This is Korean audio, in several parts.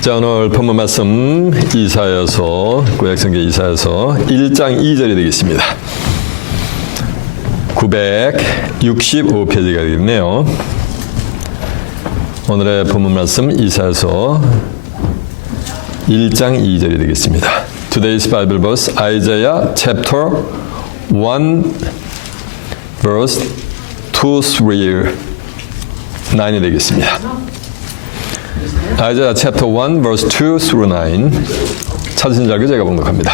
자, 오늘 본문 말씀 이사야서, 구약성경 이사야서 1장 2절이 되겠습니다. 965페이지가 되겠네요. 오늘의 본문 말씀 이사야서 1장 2절이 되겠습니다. Today's Bible verse Isaiah chapter 1 verse 2, 3, 9이 되겠습니다. Isaiah chapter 1 verse 2 through 9 찾으신 자에게 제가 봉독합니다.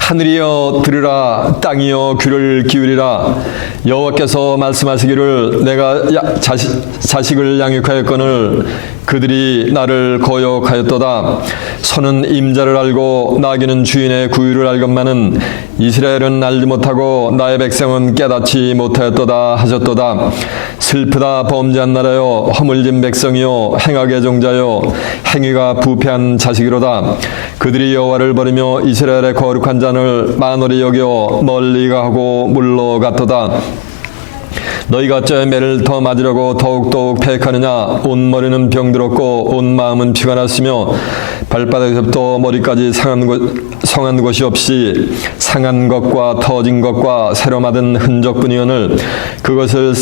하늘이여 들으라, 땅이여 귀를 기울이라. 여호와께서 말씀하시기를 내가 자식을 양육하였거늘 그들이 나를 거역하였도다. 소는 임자를 알고 나귀는 주인의 구유를 알건만은 이스라엘은 알지 못하고 나의 백성은 깨닫지 못하였도다 하셨도다. 슬프다 범죄한 나라여, 허물진 백성이여, 행악의 종자여, 행위가 부패한 자식이로다. 그들이 여호와를 버리며 이스라엘의 거룩한 잔을 만홀히 여겨 멀리 가고 물러갔도다. 너희가 어찌 매를 더 맞으려고 더욱더욱 패역하느냐. 온 머리는 병들었고 온 마음은 피가 났으며 발바닥에서부터 머리까지 성한 것이 없이 상한 것과 터진 것과 새로 맞은 흔적뿐이오늘 그것을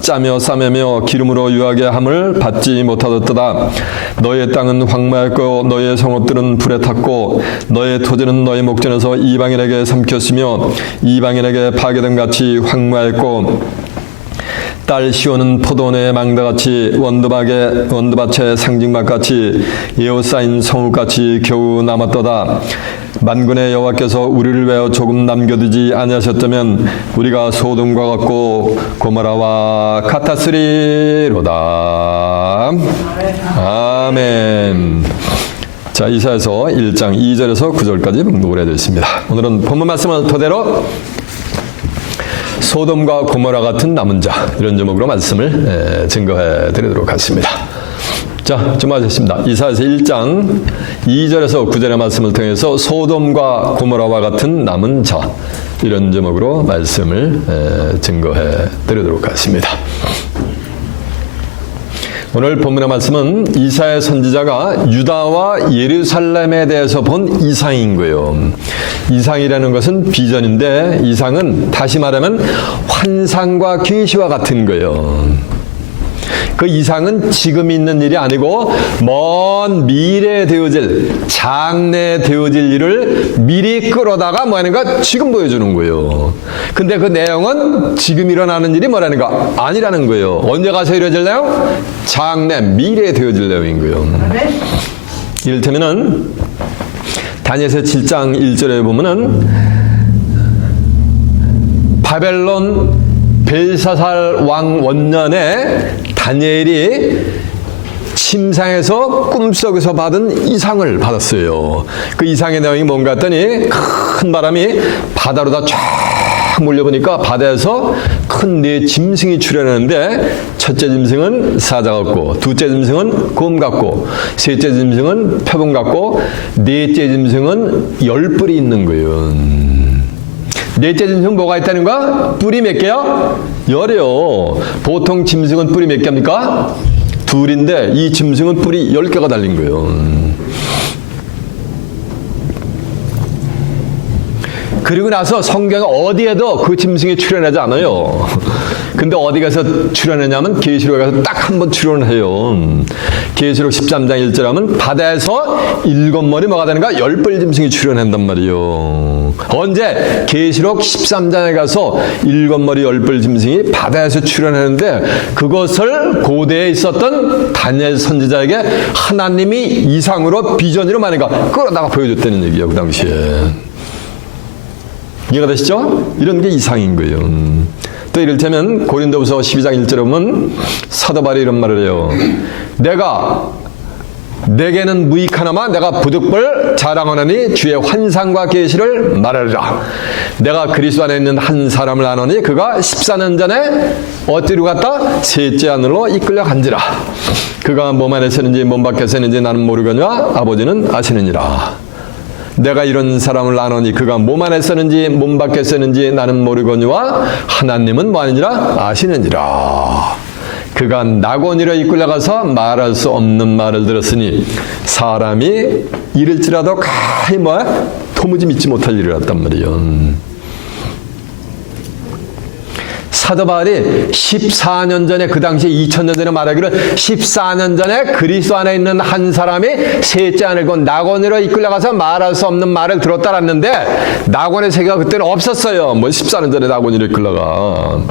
짜며 싸매며 기름으로 유하게 함을 받지 못하였도다. 너의 땅은 황무하였고 너의 성읍들은 불에 탔고 너의 토지는 너의 목전에서 이방인에게 삼켰으며 이방인에게 파괴된 같이 황무하였고 딸 시온은 포도원의 망다같이 원두밭의 상징밭같이 에워싸인 성읍같이 겨우 남았도다. 만군의 여호와께서 우리를 외워 조금 남겨두지 아니하셨다면 우리가 소돔과 같고 고모라와 같았으리로다. 아멘. 자, 이사야서 1장 2절에서 9절까지 봉독을 해드렸습니다. 오늘은 본문 말씀을 토대로 소돔과 고모라 같은 남은 자, 이런 제목으로 말씀을 증거해 드리도록 하겠습니다. 자, 주목하셨습니다. 이사야서 1장 2절에서 9절의 말씀을 통해서 소돔과 고모라와 같은 남은 자, 이런 제목으로 말씀을 증거해 드리도록 하겠습니다. 오늘 본문의 말씀은 이사야 선지자가 유다와 예루살렘에 대해서 본 이상인 거예요. 이상이라는 것은 비전인데 이상은 다시 말하면 환상과 계시와 같은 거예요. 그 이상은 지금 있는 일이 아니고 먼 미래에 되어질, 장래에 되어질 일을 미리 끌어다가 뭐하는가 지금 보여주는 거예요. 근데 그 내용은 지금 일어나는 일이 뭐라는가 아니라는 거예요. 언제 가서 이루어질 내용? 장래, 미래에 되어질 내용인 거예요. 이를테면은 다니엘서 7장 1절에 보면은 바벨론 벨사살 왕 원년에 다니엘이 침상에서 꿈속에서 받은 이상을 받았어요. 그 이상의 내용이 뭔가 했더니 큰 바람이 바다로 다 쫙 몰려보니까 바다에서 큰 네 짐승이 출현하는데 첫째 짐승은 사자 같고 둘째 짐승은 곰 같고 셋째 짐승은 표범 같고 넷째 짐승은 열뿔이 있는 거예요. 넷째 짐승은 뭐가 있다는 거야? 뿔이 몇 개요? 열이요. 보통 짐승은 뿔이 몇 개입니까? 둘인데 이 짐승은 뿔이 10개가 달린 거예요. 그리고 나서 성경 어디에도 그 짐승이 출현하지 않아요. 근데 어디 가서 출현하냐면 계시록에 가서 딱 한 번 출현을 해요. 계시록 13장 1절 하면 바다에서 7머리 뭐가 되는가? 10뿔 짐승이 출현한단 말이에요. 언제? 계시록 13장에 가서 7머리 10뿔 짐승이 바다에서 출현하는데 그것을 고대에 있었던 다니엘 선지자에게 하나님이 이상으로 비전으로 만약에 끌어다가 보여줬다는 얘기예요. 그 당시에. 이해가 되시죠? 이런 게 이상인 거예요. 또 이를테면 고린도후서 12장 1절에 보면 사도 바울이 이런 말을 해요. 내게는 무익하나마 내가 부득불 자랑하노니 주의 환상과 계시를 말하리라. 내가 그리스도 안에 있는 한 사람을 아노니 그가 14년 전에 어디로 갔다? 셋째 하늘로 이끌려 간지라. 그가 몸 안에 서는지 몸 밖에 서는지 나는 모르거니와 아버지는 아시느니라. 내가 이런 사람을 아노니 그가 몸 안에 서는지 몸 밖에 서는지 나는 모르거니와 하나님은 뭐 하느니라? 아시느니라. 그가 낙원으로 이끌려가서 말할 수 없는 말을 들었으니 사람이 이를지라도 가히 뭐야? 도무지 믿지 못할 일을 했단 말이에요. 사도 바울이 14년 전에, 그 당시에 2000년 전에 말하기를 14년 전에 그리스도 안에 있는 한 사람이 셋째 아내고 낙원으로 이끌려가서 말할 수 없는 말을 들었다랐는데 낙원의 세계가 그때는 없었어요. 뭐 14년 전에 낙원으로 이끌려가.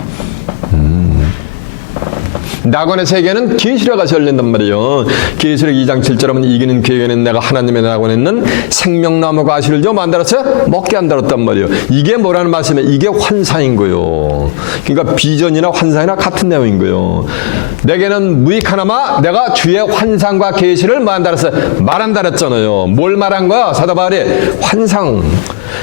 낙원의 세계는 계시록가 열린단 말이에요. 계시록 2장 7절 하면 이기는 그에게는 내가 하나님의 낙원에 있는 생명나무 과실을 좀 만들었어요? 먹게 한다랬단 말이에요. 이게 뭐라는 말씀이에요? 이게 환상인 거예요. 그러니까 비전이나 환상이나 같은 내용인 거예요. 내게는 무익하나마 내가 주의 환상과 계시를 뭐 한다랬어요? 말한다 그랬잖아요. 뭘 말한 거야? 사도 바울이 환상.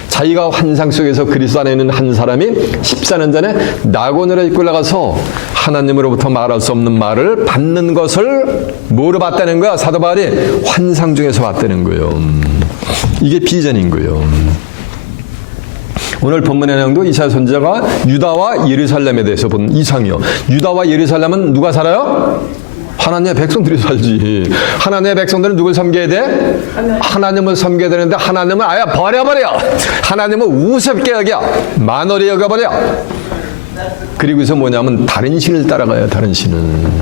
자기가 환상 속에서 그리스도 안에 있는 한 사람이 14년 전에 낙원으로 이끌려가서 하나님으로부터 말할 수 없는 말을 받는 것을 뭐로 봤다는 거야? 사도 바울이 환상 중에서 봤다는 거예요. 이게 비전인 거예요. 오늘 본문의 내용도 이사야 선지자가 유다와 예루살렘에 대해서 본 이상이요. 유다와 예루살렘은 누가 살아요? 하나님의 백성들이 살지. 하나님의 백성들은 누굴 섬겨야 돼? 하나님을 섬겨야 되는데 하나님을 아예 버려버려. 하나님을 우습게 여겨. 만월히 여겨버려. 그리고서 뭐냐면 다른 신을 따라가요. 다른 신은.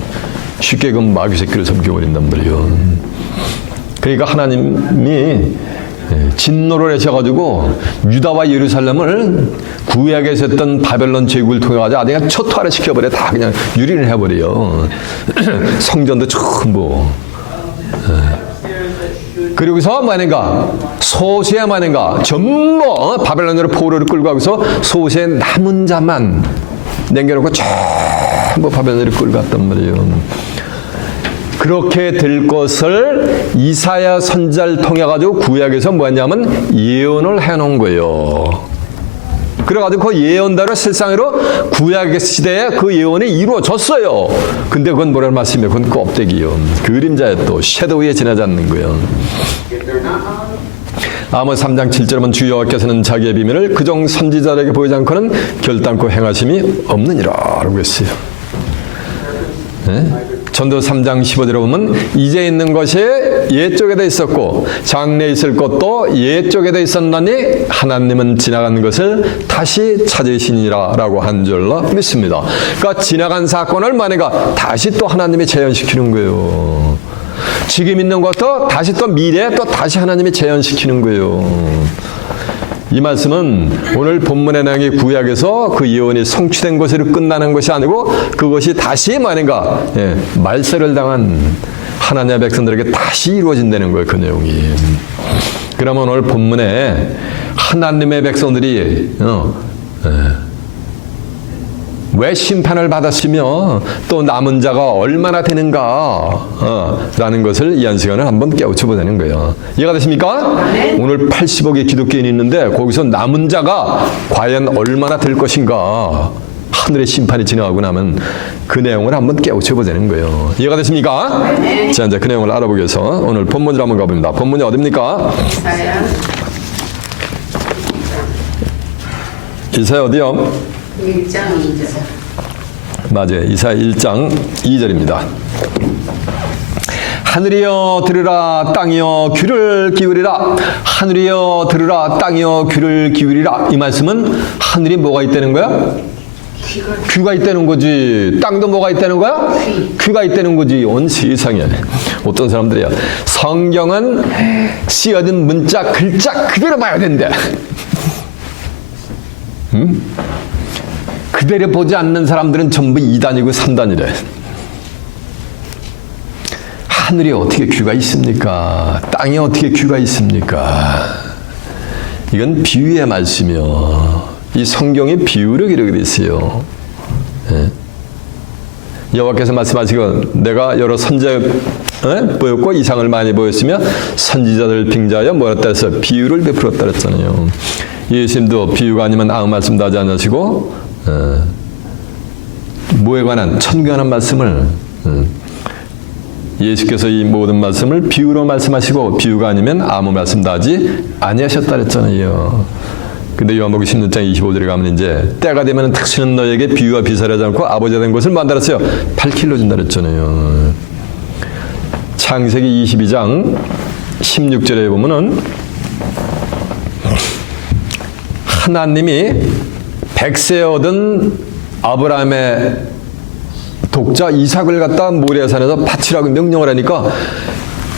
쉽게 그 마귀 새끼를 섬겨버린단 말이에요. 그러니까 하나님이 진노를 하셔가지고 유다와 예루살렘을 구약에서 했던 바벨론 제국을 통해가지고 그냥 초토화를 시켜버려. 다 그냥 유린을 해버려요. 성전도 전부. 그리고서 뭐하는가? 소수의 뭐하는가? 전부 바벨론으로 포로를 끌고 가고서 소수의 남은 자만 남겨놓고 전부 바벨론으로 끌고 갔단 말이에요. 그렇게 될 것을 이사야 선지자를 통해 가지고 구약에서 뭐냐면 예언을 해놓은 거예요. 그래가지고 그 예언대로 실상으로 구약 시대에 그 예언이 이루어졌어요. 근데 그건 뭐라는 말씀이에요? 그건 껍데기요. 그림자에 또 섀도우에 지나지 않는 거예요. 아모스 3장 7절은 주 여호와께서는 자기의 비밀을 그종 선지자들에게 보이지 않고는 결단코 행하심이 없느니라 라고 했어요. 네? 전도 3장 15절에 보면 이제 있는 것이 옛쪽에도 있었고 장래에 있을 것도 옛쪽에도 있었나니 하나님은 지나간 것을 다시 찾으시니라 라고 한 줄로 믿습니다. 그러니까 지나간 사건을 만약에 다시 또 하나님이 재현시키는 거예요. 지금 있는 것도 다시 또 미래에 또 다시 하나님이 재현시키는 거예요. 이 말씀은 오늘 본문의 내용이 구약에서 그 예언이 성취된 것으로 끝나는 것이 아니고 그것이 다시 말인가 말세를 당한 하나님의 백성들에게 다시 이루어진다는 거예요. 그 내용이. 그러면 오늘 본문에 하나님의 백성들이 왜 심판을 받았으며 또 남은 자가 얼마나 되는가 라는 것을 이 한 시간을 한번 깨우쳐보자는 거예요. 이해가 되십니까? 네. 오늘 80억의 기독교인이 있는데 거기서 남은 자가 과연 얼마나 될 것인가, 하늘의 심판이 지나가고 나면 그 내용을 한번 깨우쳐보자는 거예요. 이해가 되십니까? 네. 자, 이제 그 내용을 알아보기 위해서 오늘 본문으로 한번 가봅니다. 본문이 어디입니까? 이사야 어디요? 1장 2절. 맞아요. 이사야 1장 2절입니다. 하늘이여 들으라, 땅이여 귀를 기울이라. 하늘이여 들으라, 땅이여 귀를 기울이라. 이 말씀은 하늘이 뭐가 있다는 거야? 귀가 있다는 거지. 땅도 뭐가 있다는 거야? 귀가 있다는 거지. 온 세상에. 어떤 사람들이야, 성경은 쓰여진 문자 글자 그대로 봐야 된대. 그대로 보지 않는 사람들은 전부 2단이고 3단이래. 하늘이 어떻게 귀가 있습니까? 땅이 어떻게 귀가 있습니까? 이건 비유의 말씀이요. 이 성경이 비유로 기록이 되어 있어요. 예? 여호와께서 말씀하시고 내가 여러 선지자 보였고 이상을 많이 보였으며 선지자들 빙자하여 뭐였다 해서 비유를 베풀었다 그랬잖아요. 예수님도 비유가 아니면 아무 말씀도 하지 않으시고 뭐에 관한 천국에 관한 말씀을 예수께서 이 모든 말씀을 비유로 말씀하시고 비유가 아니면 아무 말씀도 하지 아니하셨다 그랬잖아요. 근데 요한복음 16장 25절에 가면 이제 때가 되면 다시는 너에게 비유와 비사를 하지 않고 아버지가 된 것을 만들었어요. 8킬로 준다 그랬잖아요. 창세기 22장 16절에 보면은 하나님이 100세 얻은 아브라함의 독자 이삭을 갖다 모리아산에서 바치라고 명령을 하니까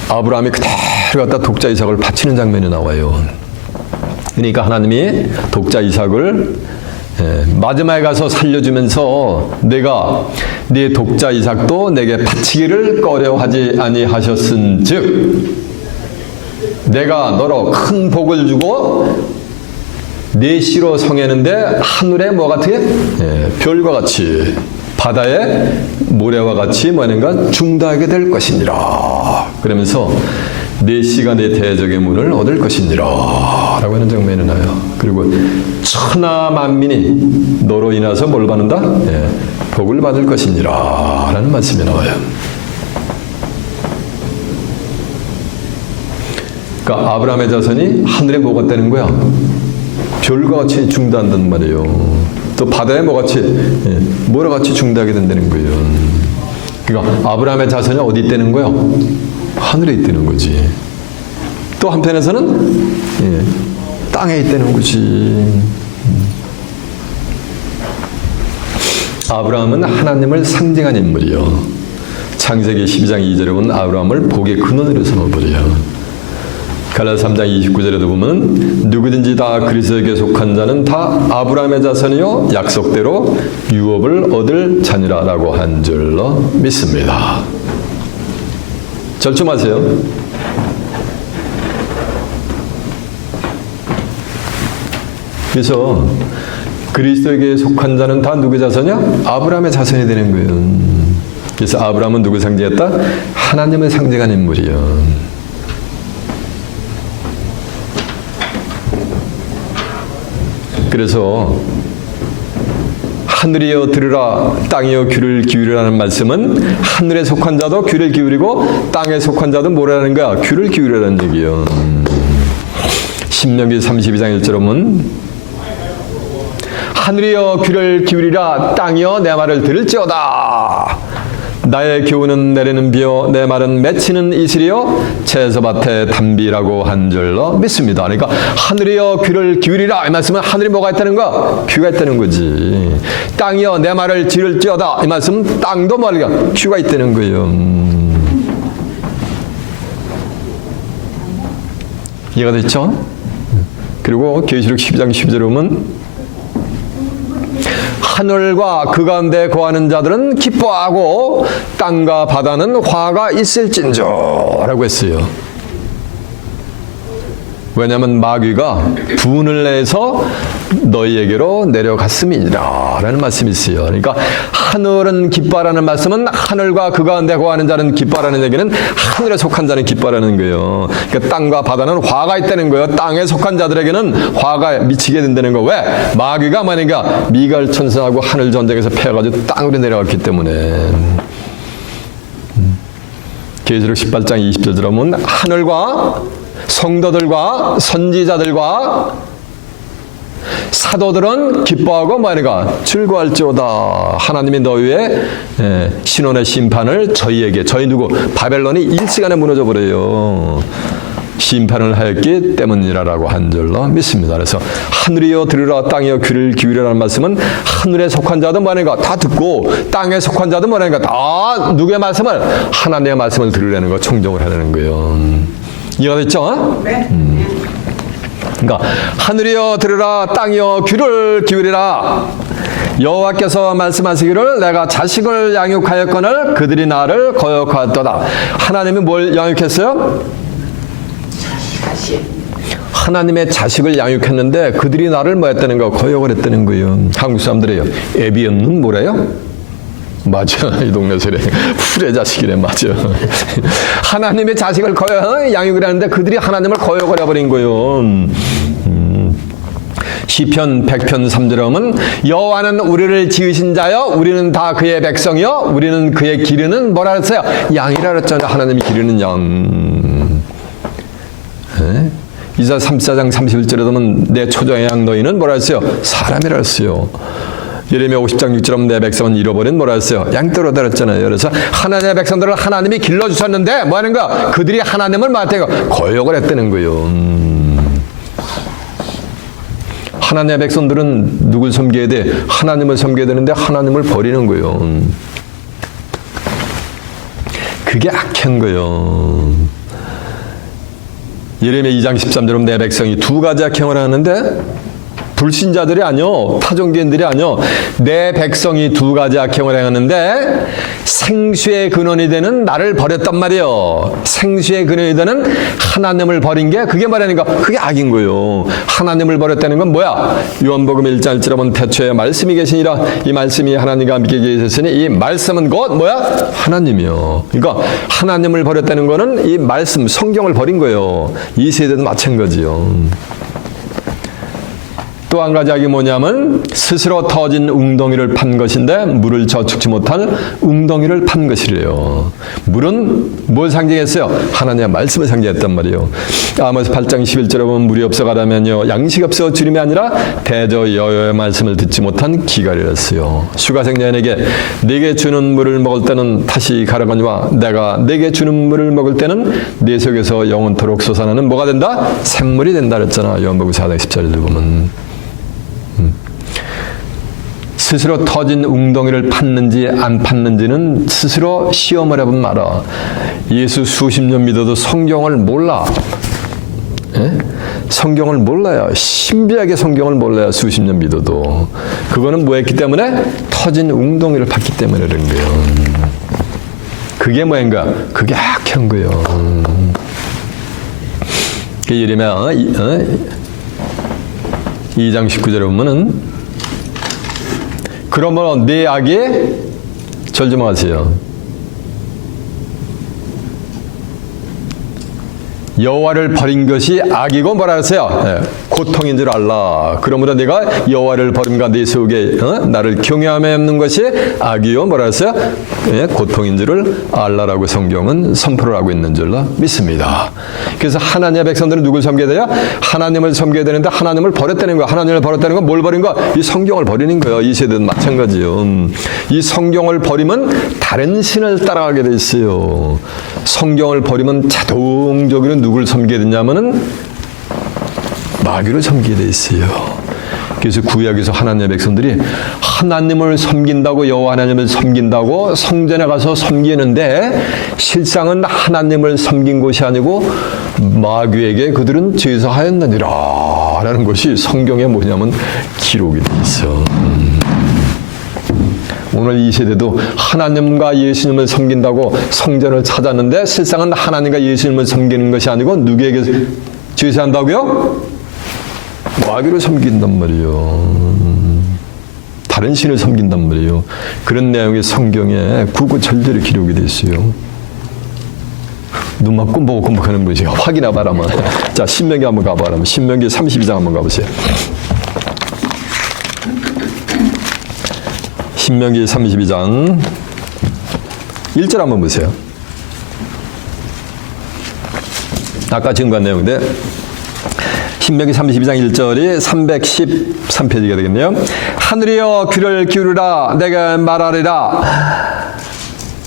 아브라함이 그대로 갖다 독자 이삭을 바치는 장면이 나와요. 그러니까 하나님이 독자 이삭을 마지막에 가서 살려주면서 내가 네 독자 이삭도 내게 바치기를 꺼려하지 아니하셨은즉 내가 너로 큰 복을 주고 네 씨로 성했는데 하늘에 뭐 같게? 별과 같이 바다의 모래와 같이 뭐하는가? 중다하게 될 것이니라. 그러면서 네 씨가 내 대적의 문을 얻을 것이니라 라고 하는 장면이 나요. 그리고 천하 만민이 너로 인해서 뭘 받는다? 복을 받을 것이니라 라는 말씀이 나와요. 그러니까 아브라함의 자손이 하늘에 뭐가 되는 거야? 별과 같이 중다한단 말이에요. 또 바다에 뭐같이 모래 같이 중다하게 된다는 거예요. 그러니까 아브라함의 자손이 어디 있다는 거야? 하늘에 있다는 거지. 또 한편에서는 땅에 있다는 거지. 아브라함은 하나님을 상징한 인물이요. 창세기 12장 2절에 보면 아브라함을 복의 근원으로 삼아버려요. 갈라디아 3장 29절에도 보면 누구든지 다 그리스도에게 속한 자는 다 아브라함의 자손이요 약속대로 유업을 얻을 자니라라고 한 줄로 믿습니다. 절충하세요. 그래서 그리스도에게 속한 자는 다 누구의 자손이야? 아브라함의 자손이 되는 거예요. 그래서 아브라함은 누구 상징했다? 하나님을 상징한 인물이요. 그래서 하늘이여 들으라 땅이여 귀를 기울이라는 말씀은 하늘에 속한 자도 귀를 기울이고 땅에 속한 자도 뭐라는 거야? 귀를 기울이라는 얘기예요. 신명기 32장 1절에 보면 하늘이여 귀를 기울이라 땅이여 내 말을 들을지어다. 나의 교훈은 내리는 비요 내 말은 맺히는 이슬이요 채소밭의 담비라고 한 줄로 믿습니다. 그러니까 하늘이여 귀를 기울이라 이 말씀은 하늘이 뭐가 있다는 거야? 귀가 있다는 거지. 땅이여 내 말을 들을지어다 이 말씀은 땅도 뭐야? 귀가 있다는 거예요. 이해가 됐죠? 그리고 계시록 12장 12절에 보면 하늘과 그 가운데 거하는 자들은 기뻐하고 땅과 바다는 화가 있을진저 라고 했어요. 왜냐하면 마귀가 분을 내서 너희에게로 내려갔음이니라 라는 말씀이 있어요. 그러니까 하늘은 기뻐하라는 말씀은 하늘과 그 가운데 거하는 자는 기뻐하라는 얘기는 하늘에 속한 자는 기뻐하라는 거예요. 그러니까 땅과 바다는 화가 있다는 거예요. 땅에 속한 자들에게는 화가 미치게 된다는 거. 왜? 마귀가 만약에 미갈 천사하고 하늘 전쟁에서 패해가지고 땅으로 내려갔기 때문에. 계시록 18장 20절 들어보면 하늘과 성도들과 선지자들과 사도들은 기뻐하고 뭐하니까 즐거워할지어다. 하나님이 너희의 신원의 심판을 저희에게 저희 누구 바벨론이 일시간에 무너져 버려요. 심판을 하였기 때문이라고 한 줄로 믿습니다. 그래서 하늘이여 들으라 땅이여 귀를 기울이라는 말씀은 하늘에 속한 자도 뭐하니까 다 듣고 땅에 속한 자도 뭐하니까 다 누구의 말씀을 하나님의 말씀을 들으라는 거 청정을 하라는 거예요. 이해가 됐죠? 네. 그러니까 하늘이여 들으라 땅이여 귀를 기울이라 여호와께서 말씀하시기를 내가 자식을 양육하였거늘 그들이 나를 거역하였도다. 하나님이 뭘 양육했어요? 자식. 하나님의 자식을 양육했는데 그들이 나를 뭐 했다는 거? 거역을 했다는 거예요. 한국 사람들이에요. 애비 없는 뭐래요? 맞아. 이 동네 소리. 풀의 자식이래. 맞아. 하나님의 자식을 양육을 하는데 그들이 하나님을 거역을 해버린 거예요. 시편 100편 3절에 보면 여호와는 우리를 지으신 자여 우리는 다 그의 백성이여 우리는 그의 기르는 뭐라 그랬어요? 양이라 그랬잖아요. 하나님이 기르는 양. 이사 34장 31절에 보면 내 초장의 양 너희는 뭐라 했어요? 사람이라 했어요. 예레미야 50장 6절에 내 백성은 잃어버린 뭐라 했어요? 양떼로 다녔잖아요. 그래서 하나님의 백성들을 하나님이 길러주셨는데 뭐 하는 거야? 그들이 하나님을 맡아가 거역을 했다는 거예요. 하나님의 백성들은 누굴 섬겨야 돼? 하나님을 섬겨야 되는데 하나님을 버리는 거예요. 그게 악한 거예요. 예레미야 2장 13절은 내 백성이 두 가지 악행을 하는데 불신자들이 아니요, 타종교인들이 아니요, 내 백성이 두 가지 악행을 행하는데 생수의 근원이 되는 나를 버렸단 말이에요. 생수의 근원이 되는 하나님을 버린 게 그게 뭐라니까? 그게 악인 거예요. 하나님을 버렸다는 건 뭐야? 요한복음 1장 1절에 보면 태초에 말씀이 계시니라 이 말씀이 하나님과 함께 계셨으니 이 말씀은 곧 뭐야? 하나님이요. 그러니까 하나님을 버렸다는 거는 이 말씀, 성경을 버린 거예요. 이 세대도 마찬가지요. 또 한 가지 악이 뭐냐면 스스로 터진 웅덩이를 판 것인데 물을 저축지 못한 웅덩이를 판 것이래요. 물은 뭘 상징했어요? 하나님의 말씀을 상징했단 말이에요. 아모스 8장 11절에 보면 물이 없어 가라면요 양식 없어 주림이 아니라 대저 여호와의 말씀을 듣지 못한 기갈이랬어요. 수가생년에게 네게 주는 물을 먹을 때는 다시 가라거니와 내가 네게 주는 물을 먹을 때는 네 속에서 영원토록 솟아나는 뭐가 된다? 샘물이 된다 그랬잖아. 요한복음 4장 10절에 보면. 스스로 터진 웅덩이를 팠는지 안 팠는지는 스스로 시험을 해보면 말아. 예수 수십 년 믿어도 성경을 몰라. 예? 성경을 몰라요. 신비하게 성경을 몰라요. 수십 년 믿어도. 그거는 뭐 했기 때문에? 터진 웅덩이를 팠기 때문에 그런 거예요. 그게 뭐인가? 그게 악한 거예요. 예레미야 2장 19절에 보면은 그러므로 네 악에 절지 마세요. 여호와를 버린 것이 악이고 뭐라 했어요? 네, 고통인 줄 알라. 그러므로 내가 여호와를 버림과 네 속에 나를 경외함에 없는 것이 악이요 뭐라 했어요? 네, 고통인 줄을 알라라고 성경은 선포를 하고 있는 줄로 믿습니다. 그래서 하나님의 백성들은 누굴 섬겨야 돼요? 하나님을 섬겨야 되는데 하나님을 버렸다는 거야. 하나님을 버렸다는 건 뭘 버린 거야? 이 성경을 버리는 거예요. 이 세대는 마찬가지요. 이 성경을 버리면 다른 신을 따라가게 돼 있어요. 성경을 버리면 자동적으로 누굴 섬기게 되냐면은 마귀를 섬기게 돼 있어요. 그래서 구약에서 하나님의 백성들이 하나님을 섬긴다고 여호와 하나님을 섬긴다고 성전에 가서 섬기는데 실상은 하나님을 섬긴 것이 아니고 마귀에게 그들은 제사하였느니라 라는 것이 성경에 뭐냐면 기록이 돼 있어. 오늘 이 세대도 하나님과 예수님을 섬긴다고 성전을 찾았는데 실상은 하나님과 예수님을 섬기는 것이 아니고 누구에게 제사한다고요? 마귀를 섬긴단 말이에요. 다른 신을 섬긴단 말이에요. 그런 내용이 성경에 구구절절히 기록이 되어 있어요. 눈만 꼼벅꼼벅하는 거지. 확인해봐라면. 자, 신명기 한번 가봐라면. 신명기 32장 한번 가보세요. 신명기 32장 1절 한번 보세요. 아까 증거한 내용인데 신명기 32장 1절이 313페이지가 되겠네요. 하늘이여 귀를 기울이라 내가 말하리라.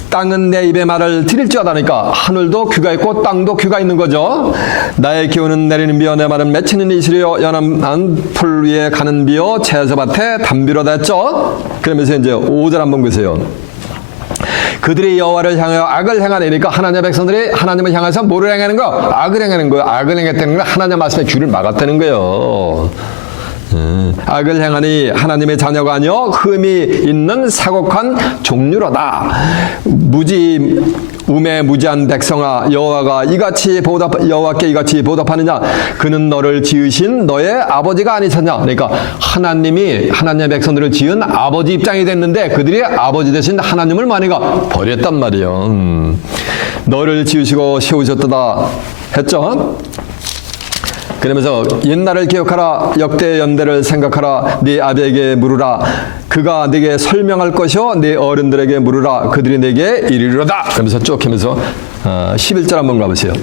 땅은 내 입의 말을 들을지어다니까 하늘도 귀가 있고 땅도 귀가 있는 거죠. 나의 기운은 내리는 비요 내 말은 맺히는 이슬이요 연한 풀 위에 가는 비요 채소밭에 담비로다 했죠. 그러면서 이제 5절 한번 보세요. 그들이 여호와를 향하여 악을 행하니까 하나님의 백성들이 하나님을 향해서 뭐를 행하는 거? 악을 행하는 거예요. 악을 행했다는 건 하나님의 말씀에 귀를 막았다는 거예요. 악을 행하니 하나님의 자녀가 아니요 흠이 있는 사곡한 종류로다. 우매무지한 백성아 여호와께 이같이 보답하느냐? 그는 너를 지으신 너의 아버지가 아니셨냐? 그러니까 하나님의 백성들을 지은 아버지 입장이 됐는데 그들이 아버지 대신 하나님을 많이가 버렸단 말이에요. 너를 지으시고 세우셨도다 했죠. 그러면서 옛날을 기억하라. 역대 연대를 생각하라. 네 아비에게 물으라. 그가 네게 설명할 것이요 네 어른들에게 물으라. 그들이 네게 이르리로다. 그러면서 쭉 하면서 11절 한번 가보세요.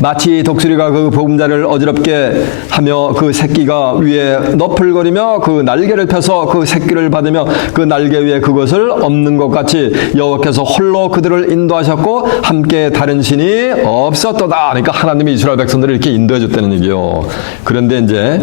마치 독수리가 그 보금자리를 어지럽게 하며 그 새끼가 위에 너풀거리며 그 날개를 펴서 그 새끼를 받으며 그 날개 위에 그것을 엎는 것 같이 여호와께서 홀로 그들을 인도하셨고 함께 다른 신이 없었도다. 그러니까 하나님이 이스라엘 백성들을 이렇게 인도해 줬다는 얘기요. 그런데 이제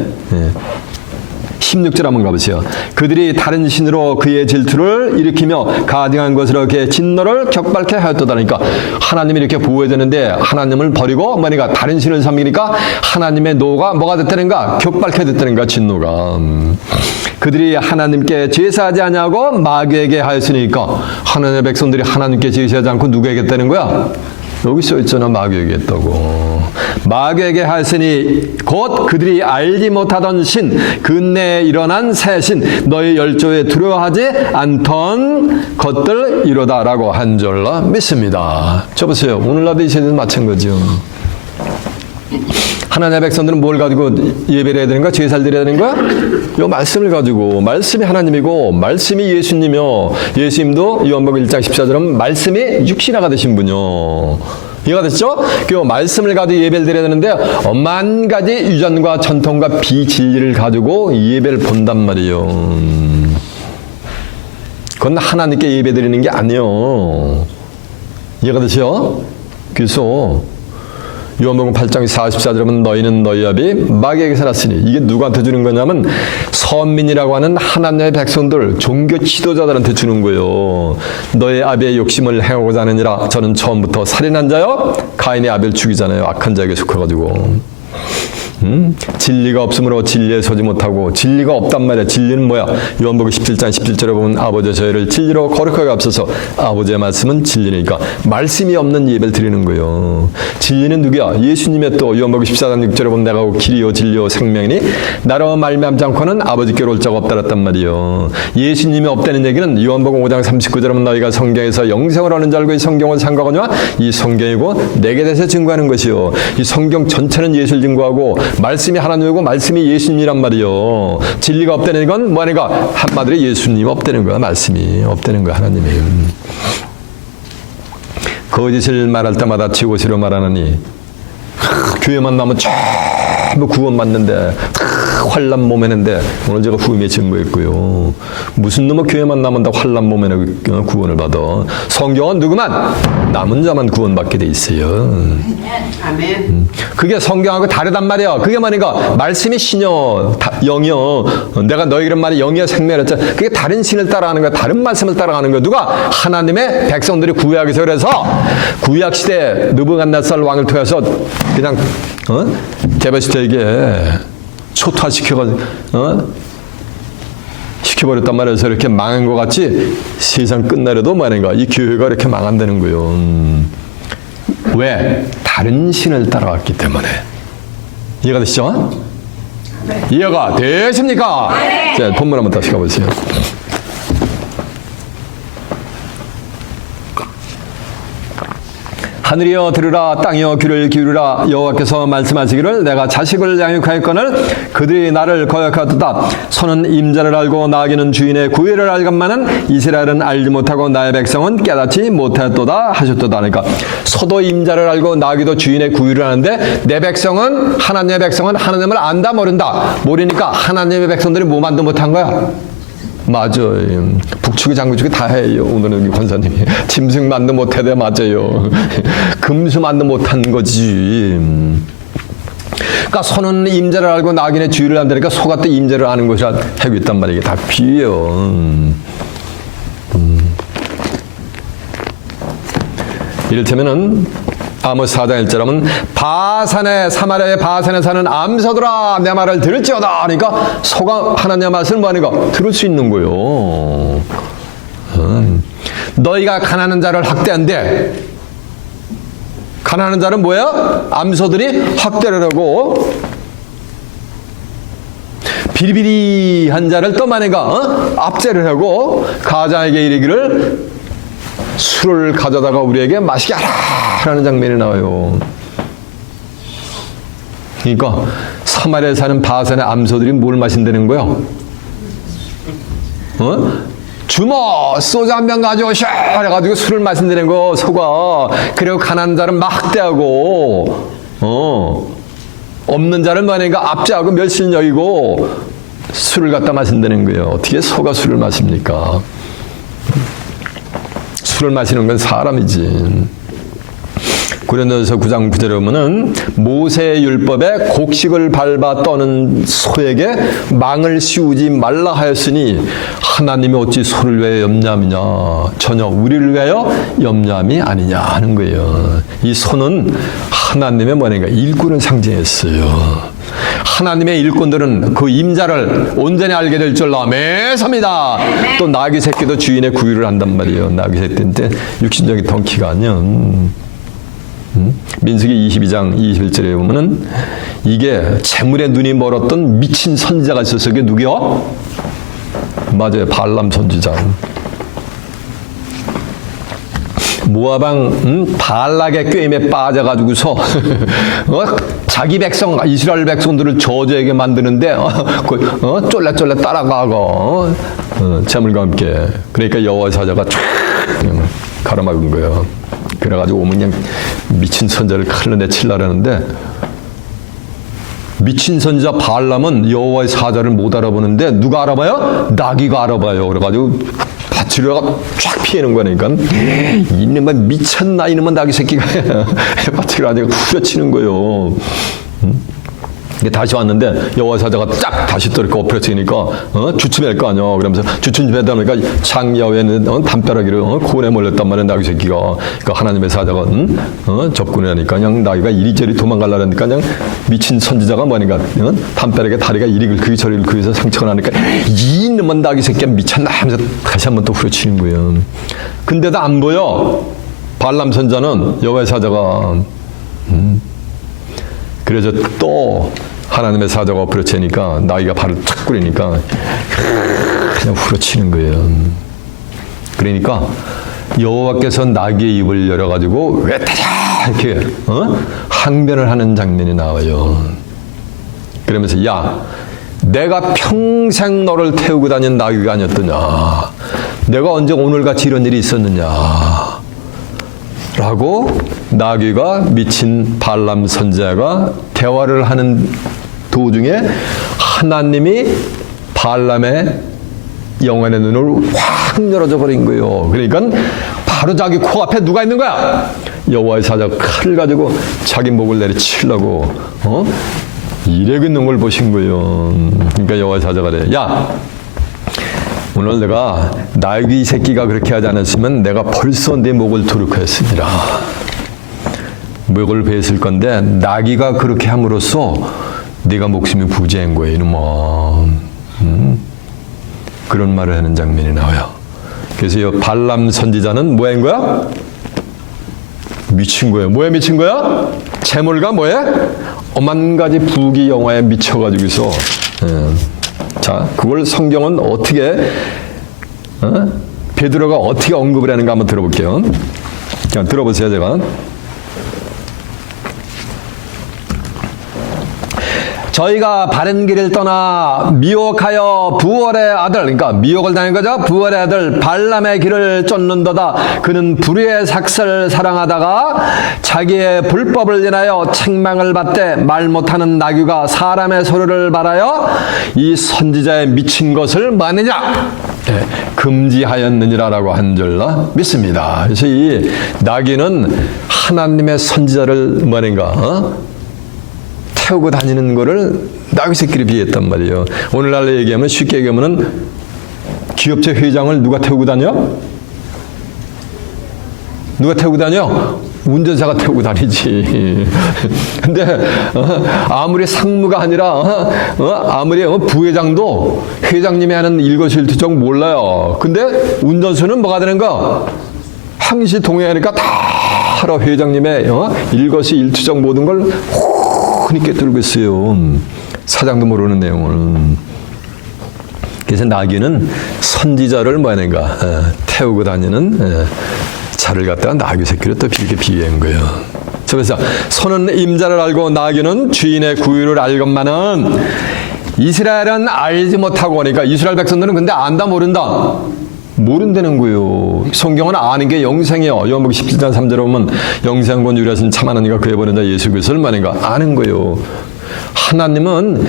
16절 한번 가보세요. 그들이 다른 신으로 그의 질투를 일으키며 가증한 것으로 그의 진노를 격발케 하였도다. 그러니까 하나님이 이렇게 보호해야 되는데 하나님을 버리고 뭐니까 다른 신을 섬기니까 하나님의 노가 뭐가 됐다는가? 격발케 됐다는가? 진노가. 그들이 하나님께 제사하지 아니하고 마귀에게 하였으니까 하나님의 백성들이 하나님께 제사하지 않고 누구에게 했다는 거야? 여기 써있잖아. 마귀에게 했다고. 마귀에게 하였으니 곧 그들이 알지 못하던 신 근내에 일어난 새 신 너희 열조에 두려워하지 않던 것들 이로다라고 한 줄로 믿습니다. 저 보세요. 오늘날도 이 세대는 마찬가지요. 하나님의 백성들은 뭘 가지고 예배를 해야 되는가? 제사를 드려야 되는 거야? 이 말씀을 가지고, 말씀이 하나님이고 말씀이 예수님이요. 예수님도 요한복음 1장 14절은 말씀이 육신화가 되신 분이요. 이해가 됐죠? 그 말씀을 가지고 예배를 드려야 되는데 만 가지 유전과 전통과 비진리를 가지고 예배를 본단 말이에요. 그건 하나님께 예배 드리는 게 아니에요. 이해가 되죠? 그래서 요한복음 8장 44절에 보면 너희는 너희 아비 마귀에게서 났으니 이게 누구한테 주는 거냐면 선민이라고 하는 하나님의 백성들 종교 지도자들한테 주는 거예요. 너희 아비의 욕심을 행하고자 하느니라. 저는 처음부터 살인한 자요 가인의 아벨 죽이잖아요. 악한 자에게 속해가지고 진리가 없으므로 진리에 서지 못하고 진리가 없단 말이야. 진리는 뭐야? 요한복음 17장 17절에 보면 아버지 저희를 진리로 거룩하게 앞서서 아버지의 말씀은 진리니까 말씀이 없는 예배를 드리는 거예요. 진리는 누구야? 예수님의 또 요한복음 14장 6절에 보면 내가 길이요 진리요 생명이니 나로 말미암지 않고는 아버지께로 올 자가 없다랬단 말이에요. 예수님이 없다는 얘기는 요한복음 5장 39절에 보면 너희가 성경에서 영생을 얻는 줄 알고 이 성경을 상고하거니와 이 성경이고 내게 대해서 증거하는 것이요. 이 성경 전체는 예수를 증거하고 말씀이 하나님이고 말씀이 예수님이란 말이요. 진리가 없다는 건 뭐니까 한마디로 예수님 없다는 거야. 말씀이 없다는 거야. 하나님이. 거짓을 말할 때마다 지고시로 말하느니 교회만 나면 전부 구원 받는데 환란 모매는데 오늘 제가 후임에 증거했고요. 무슨 놈의 교회만 나면 다 환란 모매는 구원을 받아. 성경은 누구만 남은 자만 구원받게 돼 있어요. 아멘. 그게 성경하고 다르단 말이야. 그게 뭐니까 말씀이 신여 영이여. 내가 너희를 말이 영이여 생명이었잖아. 그게 다른 신을 따라가는 거야. 다른 말씀을 따라가는 거야. 누가? 하나님의 백성들이 구약에서. 그래서 구약 시대 느부갓네살 왕을 통해서 그냥 개베시대에게 초토화시켜가지고 시켜버렸단 말이에요. 그래서 이렇게 망한 것 같이 세상 끝나려도 말인가 이 교회가 이렇게 망한다는 거예요. 왜? 다른 신을 따라왔기 때문에. 이해가 되시죠? 네. 이해가 되십니까? 네. 자, 본문 한번 다시 가보세요. 하늘이여 들으라 땅이여 귀를 기울이라 여호와께서 말씀하시기를 내가 자식을 양육하였거늘 그들이 나를 거역하도다. 소는 임자를 알고 나귀는 주인의 구애를 알건만은 이스라엘은 알지 못하고 나의 백성은 깨닫지 못하였도다 하셨도다. 그러니까 소도 임자를 알고 나귀도 주인의 구애를 아는데 내 백성은 하나님의 백성은 하나님을 안다 모른다. 모르니까 하나님의 백성들이 뭐 만도 못한 거야? 맞아요. 북축이 장구축이 다 해요. 오늘은 권사님이 짐승만도 못해야 돼. 맞아요. 금수만도 못한 거지. 그러니까 소는 임자를 알고 나귀는 주의를 안다니까 소가 또 임자를 아는 것이라 하고 있단 말이에요. 이게 다 비예요. 이를테면은 아모스 4장 1절 하면 바산의 사마리아의 바산에 사는 암소들아 내 말을 들을지어다 하니까 소가 하나님의 말씀을 뭐하니까 들을 수 있는 거예요. 너희가 가난한 자를 학대한대. 가난한 자는 뭐야? 암소들이 학대를 하고 비리비리한 자를 또 뭐하니까 압제를 하고 가장에게 이르기를 술을 가져다가 우리에게 마시게 하라라는 장면이 나와요. 그러니까 사마리아에 사는 바산의 암소들이 뭘 마신다는 거예요? 주모 소주 한 병 가져오셔 해가지고 술을 마신다는 거. 소가. 그리고 가난한 자를 막 학대하고 없는 자를 뭐하니까 압제하고 멸시는 여기고 술을 갖다 마신다는 거예요. 어떻게 소가 술을 마십니까? 술을 마시는 건 사람이지. 고린도전서 9장 9절에 보면은 모세의 율법에 곡식을 밟아 떠는 소에게 망을 씌우지 말라 하였으니 하나님이 어찌 소를 위하여 염려함이냐. 전혀 우리를 위하여 염려함이 아니냐 하는 거예요. 이 소는 하나님의 뭐냐니까 일꾼을 상징했어요. 하나님의 일꾼들은 그 임자를 온전히 알게 될 줄 아멘입니다. 또 나귀 새끼도 주인의 구유를 한단 말이에요. 나귀 새끼인데 육신적인 덩키가 아니야. 민수기 22장 21절에 보면은 이게 재물에 눈이 멀었던 미친 선지자가 있었어요. 그게 누구요? 맞아요. 발람 선지자. 모아방 발락의 꾀임에 빠져가지고서 자기 백성 이스라엘 백성들을 저주하게 만드는데 쫄래쫄래 따라가고 재물과 함께. 그러니까 여호와의 사자가 쫙 가로막은 거예요. 그래가지고 오면 그냥 미친 선자를 칼로 내치려는데 미친 선자 발람은 여호와의 사자를 못 알아보는데 누가 알아봐요? 나귀가 알아봐요. 그래가지고 밭으로가 쫙 피하는 거니까 이놈은 미쳤나 이놈은 나귀 새끼가 밭으로 아주 후려치는 거예요. 다시 왔는데 여호와 사자가 딱 다시 또 이렇게 엎어치니까 주춤할 거 아니야. 그러면서 주춤하다 보니까 창야외에는 담벼락이를 고원에 몰렸단 말이야. 나귀 새끼가. 그러니까 하나님의 사자가 접근을 하니까 그냥 나귀가 이리저리 도망가려니까 그냥 미친 선지자가 뭐니까 담벼락에 다리가 이리 긁기 저리 긁어서 상처가 나니까 이놈은 나귀 새끼가 미쳤나 하면서 다시 한번 또 후려치는 거예요. 근데도 안 보여. 발람 선자는 여호와의 사자가 그래서 또 하나님의 사자가 엎어치니까 나귀가 발을 탁 꾸리니까 그냥 후려치는 거예요. 그러니까 여호와께서 나귀의 입을 열어가지고 외타자 이렇게 항변을 하는 장면이 나와요. 그러면서 야 내가 평생 너를 태우고 다닌 나귀가 아니었더냐. 내가 언제 오늘같이 이런 일이 있었느냐. 라고 나귀가 미친 발람 선지자가 대화를 하는 도중에 하나님이 발람의 영혼의 눈을 확 열어줘 버린 거예요. 그러니까 바로 자기 코앞에 누가 있는 거야? 여호와의 사자가 칼을 가지고 자기 목을 내리치려고 이래고 있는 걸 보신 거예요. 그러니까 여호와의 사자가 그래. 야 오늘 내가 나귀 새끼가 그렇게 하지 않았으면 내가 벌써 내 목을 도륙하였습니다. 목을 베었을 건데 나귀가 그렇게 함으로써 네가 목숨이 부재한 거예요. 이놈아. 그런 말을 하는 장면이 나와요. 그래서 이 발람 선지자는 뭐인 거야? 미친 거예요. 뭐에 미친 거야? 재물과 뭐에? 오만 가지 부귀 영화에 미쳐가지고서 자, 그걸 성경은 어떻게 베드로가 어떻게 언급을 하는가 한번 들어볼게요. 자, 들어보세요. 제가 저희가 바른 길을 떠나 미혹하여 부월의 아들, 그러니까 미혹을 당한 거죠. 부월의 아들 발람의 길을 쫓는도다. 그는 불의의 삭슬을 사랑하다가 자기의 불법을 인하여 책망을 받되 말 못하는 나귀가 사람의 소리를 말하여 이 선지자의 미친 것을 뭐하느냐? 네, 금지하였느니라라고 한 줄 믿습니다. 그래서 이 나귀는 하나님의 선지자를 뭐하는가? 태우고 다니는 거를 나귀 새끼를 비했단 말이에요. 오늘날로 얘기하면 쉽게 얘기하면은 기업체 회장을 누가 태우고 다녀? 누가 태우고 다녀? 운전사가 태우고 다니지. 근데 아무리 상무가 아니라 아무리 부회장도 회장님이 하는 일거수일투족 몰라요. 근데 운전수는 뭐가 되는가? 항시 동행하니까 다 하러 회장님의 일거수일투족 모든 걸 흔히 꿰뚫고 있어요. 사장도 모르는 내용을. 그래서 나귀는 선지자를 뭐하는가 태우고 다니는 차를 갖다가 나귀 새끼로 또 이렇게 비유한 거예요. 그래서 소는 임자를 알고 나귀는 주인의 구유를 알건만은 이스라엘은 알지 못하고, 그러니까 이스라엘 백성들은 근데 안다 모른다. 모른다는 거예요. 성경은 아는 게 영생이에요. 요한복음 17장 3절에 보면 영생권 유일하신 참 하나님과 그의 보낸 자 예수 그리스도를 말인가 아는 거예요. 하나님은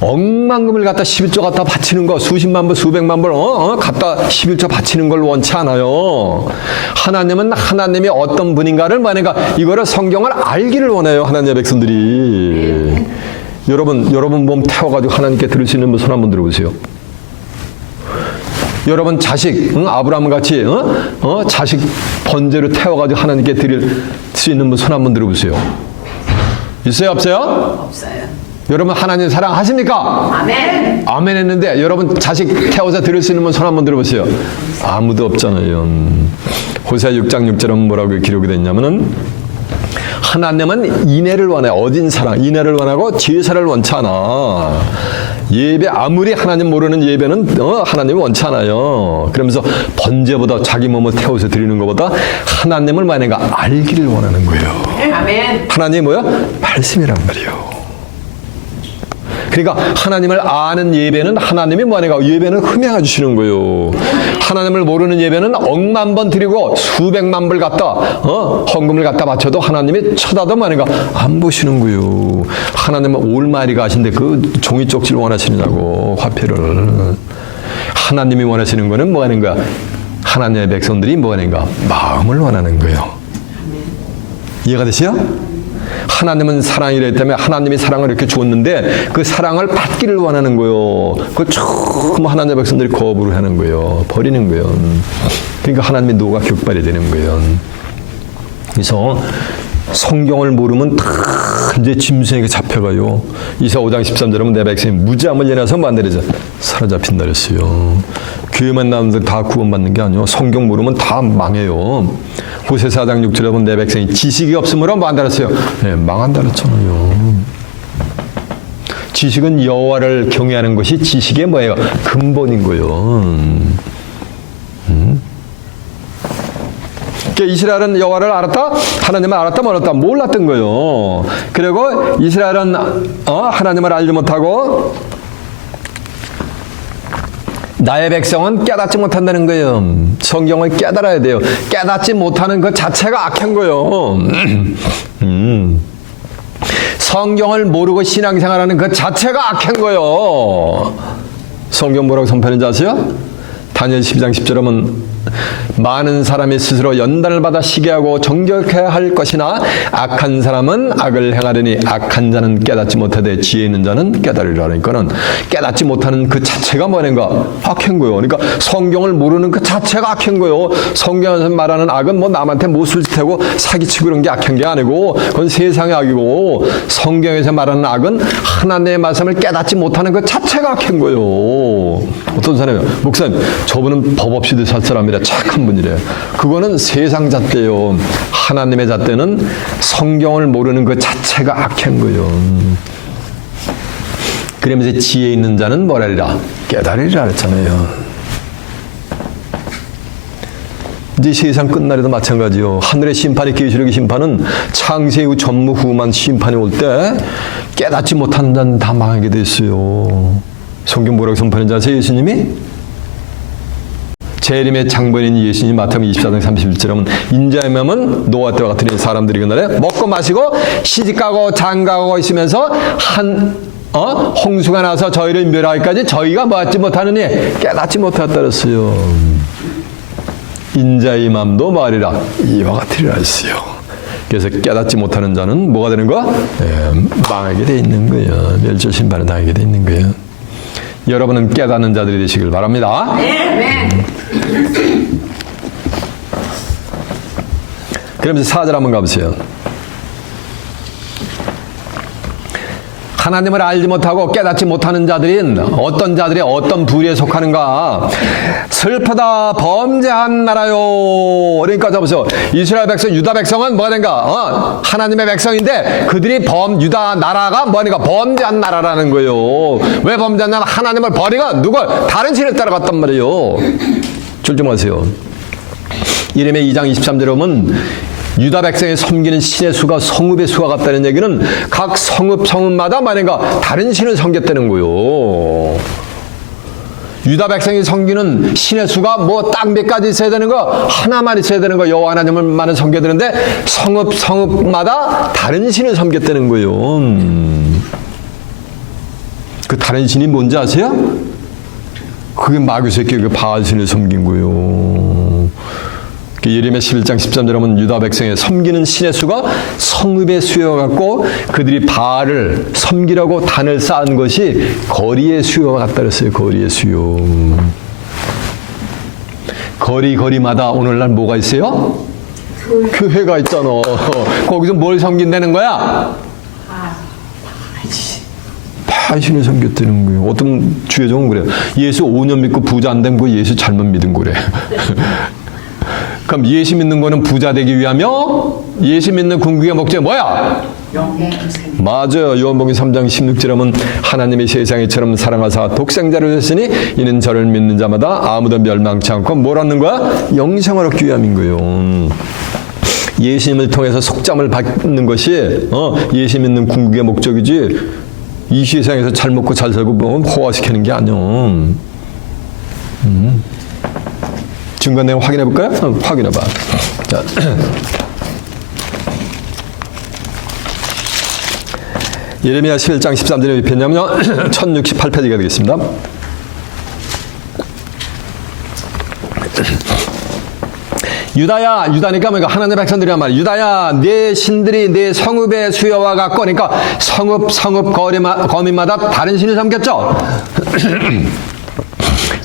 억만금을 갖다 11조 갖다 바치는 거 수십만 불 수백만 불 갖다 11조 바치는 걸 원치 않아요. 하나님은 하나님이 어떤 분인가를 말인가 이거를 성경을 알기를 원해요. 하나님의 백성들이. 여러분 몸 태워가지고 하나님께 들을 수 있는 분 손 한번 들어보세요. 여러분 자식 아브라함 같이 자식 번제로 태워가지고 하나님께 드릴 수 있는 분 손 한번 들어보세요. 있어요 없어요? 없어요. 여러분 하나님 사랑하십니까? 아멘. 아멘 했는데 여러분 자식 태워서 드릴 수 있는 분 손 한번 들어보세요. 아무도 없잖아요. 호세아 6장 6절은 뭐라고 기록이 됐냐면은 하나님은 인애를 원해. 어딘 사랑 인애를 원하고 제사를 원치 않아. 예배 아무리 하나님 모르는 예배는 하나님이 원치 않아요. 그러면서 번제보다 자기 몸을 태워서 드리는 것보다 하나님을 만약에 알기를 원하는 거예요. 아멘. 하나님이 뭐야? 말씀이란 말이에요. 그러니까 하나님을 아는 예배는 하나님이 뭐하니까 예배는 흠양해 주시는 거예요. 하나님을 모르는 예배는 억만 번 드리고 수백만 불 갖다 헌금을 갖다 바쳐도 하나님이 쳐다도 뭐하니까 안 보시는 거예요. 하나님은 올마리가 하신데 그 종이 쪽지를 원하시느냐고 화폐를. 하나님이 원하시는 거는 뭐하는 거야? 하나님의 백성들이 뭐하는가? 마음을 원하는 거예요. 이해가 되시죠? 하나님은 사랑이기 때문에 하나님이 사랑을 이렇게 줬는데 그 사랑을 받기를 원하는 거예요. 그걸 조금 하나님의 백성들이 거부를 하는 거예요. 버리는 거예요. 그러니까 하나님의 노가 격발이 되는 거예요. 그래서 성경을 모르면 다 이제 짐승에게 잡혀가요. 이사 5장 13절에 보면 내 백성이 무지함을 인해서 만들어져 사로잡힌다 그랬어요. 교회만 나오는데 다 구원받는 게 아니에요. 성경 모르면 다 망해요. 호세 4장 6절에 보면 내 백성이 지식이 없으므로 뭐 한다 그랬어요? 네, 망한다 그랬잖아요. 지식은 여호와를 경외하는 것이 지식의 뭐예요? 근본인 거예요. 그러니까 이스라엘은 여호와를 알았다? 하나님을 알았다? 몰랐다? 몰랐던 거예요. 그리고 이스라엘은 하나님을 알지 못하고 나의 백성은 깨닫지 못한다는 거예요. 성경을 깨달아야 돼요. 깨닫지 못하는 그 자체가 악한 거예요. 성경을 모르고 신앙생활하는 그 자체가 악한 거예요. 성경 뭐라고 선포하는지 아세요? 다니엘 12장 10절에 보면 많은 사람이 스스로 연단을 받아 시기하고 정결해야 할 것이나 악한 사람은 악을 행하려니 악한 자는 깨닫지 못하되 지혜 있는 자는 깨달으리라. 그러니까는 깨닫지 못하는 그 자체가 뭐는가? 악한 거예요. 그러니까 성경을 모르는 그 자체가 악한 거예요. 성경에서 말하는 악은 뭐 남한테 못을 짓하고 사기치고 그런 게 악한 게 아니고 그건 세상의 악이고 성경에서 말하는 악은 하나님의 말씀을 깨닫지 못하는 그 자체가 악한 거예요. 어떤 사람이요? 목사님 저분은 법 없이도 살 사람이라 착한 분이래요. 그거는 세상 잣대요. 하나님의 잣대는 성경을 모르는 그 자체가 악한 거예요. 그러면서 지혜 있는 자는 뭐라리라? 깨달으리라 했잖아요. 이제 세상 끝날에도 마찬가지요. 하늘의 심판이 계시록의 심판은 창세 이후 전무후무한 심판이 올 때 깨닫지 못하는 자는 다 망하게 됐어요. 성경 뭐라고 선포하는지 아세요? 예수님이? 재림의 장본인 예수님 마태복음 24장 31절에 보면 인자의 몸은 노아 때와 같으니 사람들이 그날에 먹고 마시고 시집가고 장가고 있으면서 홍수가 나서 저희를 멸하기까지 저희가 뭐하지 못하느니 깨닫지 못하였다 그랬어요. 인자의 맘도 말이라 이와 같으리라 했어요. 그래서 깨닫지 못하는 자는 뭐가 되는 거야? 망하게 돼 있는 거예요. 멸절 심판을 당하게 돼 있는 거예요. 여러분은 깨닫는 자들이 되시길 바랍니다. 아멘. 그러면서 4절 한번 가보세요. 하나님을 알지 못하고 깨닫지 못하는 자들인 어떤 자들이 어떤 부류에 속하는가? 슬프다 범죄한 나라요. 그러니까 보세요. 이스라엘 백성, 유다 백성은 뭐가 된가? 하나님의 백성인데 그들이 유다 나라가 뭐니까 범죄한 나라라는 거예요. 왜 범죄한 나라? 하나님을 버리고 누굴? 다른 신을 따라갔단 말이에요. 조심하세요. 이름의 2장 23절에 보면 유다 백성이 섬기는 신의 수가 성읍의 수가 같다는 얘기는 각 성읍마다 만약에 다른 신을 섬겼다는 거예요. 유다 백성이 섬기는 신의 수가 뭐 딱 몇 가지 있어야 되는 거, 하나만 있어야 되는 거, 여호와 하나님을만 섬겨야 되는데 성읍마다 다른 신을 섬겼다는 거예요. 그 다른 신이 뭔지 아세요? 그게 마귀 새끼 그 바알 신을 섬긴 거예요. 예레미야 11장 13절에 보면 유다 백성의 섬기는 신의 수가 성읍의 수요와 같고 그들이 바알을 섬기라고 단을 쌓은 것이 거리의 수요와 같다 그랬어요. 거리의 수요. 거리마다 오늘날 뭐가 있어요? 교회가 있잖아. 거기서 뭘 섬긴다는 거야? 바신을 섬겼다는 거예요. 어떤 주의종은 그래요. 예수 5년 믿고 부자 안 된 거 예수 잘못 믿은 거래. 그럼 예수 믿는 거는 부자 되기 위하며 예수 믿는 궁극의 목적이 뭐야? 맞아요. 요한복음 3장 16절에 보면 하나님이 세상이처럼 사랑하사 독생자를 주셨으니 이는 저를 믿는 자마다 아무도 멸망치 않고 뭘 얻는 거야? 영생을 얻기 위함인 거예요. 예수님을 통해서 속잠을 받는 것이 예수 믿는 궁극의 목적이지 이 세상에서 잘 먹고 잘 살고 뭐 호화시키는 게 아니야. 증거 내용 확인해 볼까요? 확인해 봐. 자. 예레미야 11장 13절에 왜 폈냐면요. 1068페이지가 되겠습니다. 유다야, 유다니까 뭐니까 하나님의 백성들이란 말이야. 유다야, 내 신들이 내 성읍의 수요와 같고, 그러니까 성읍 거민마다 다른 신을 섬겼죠.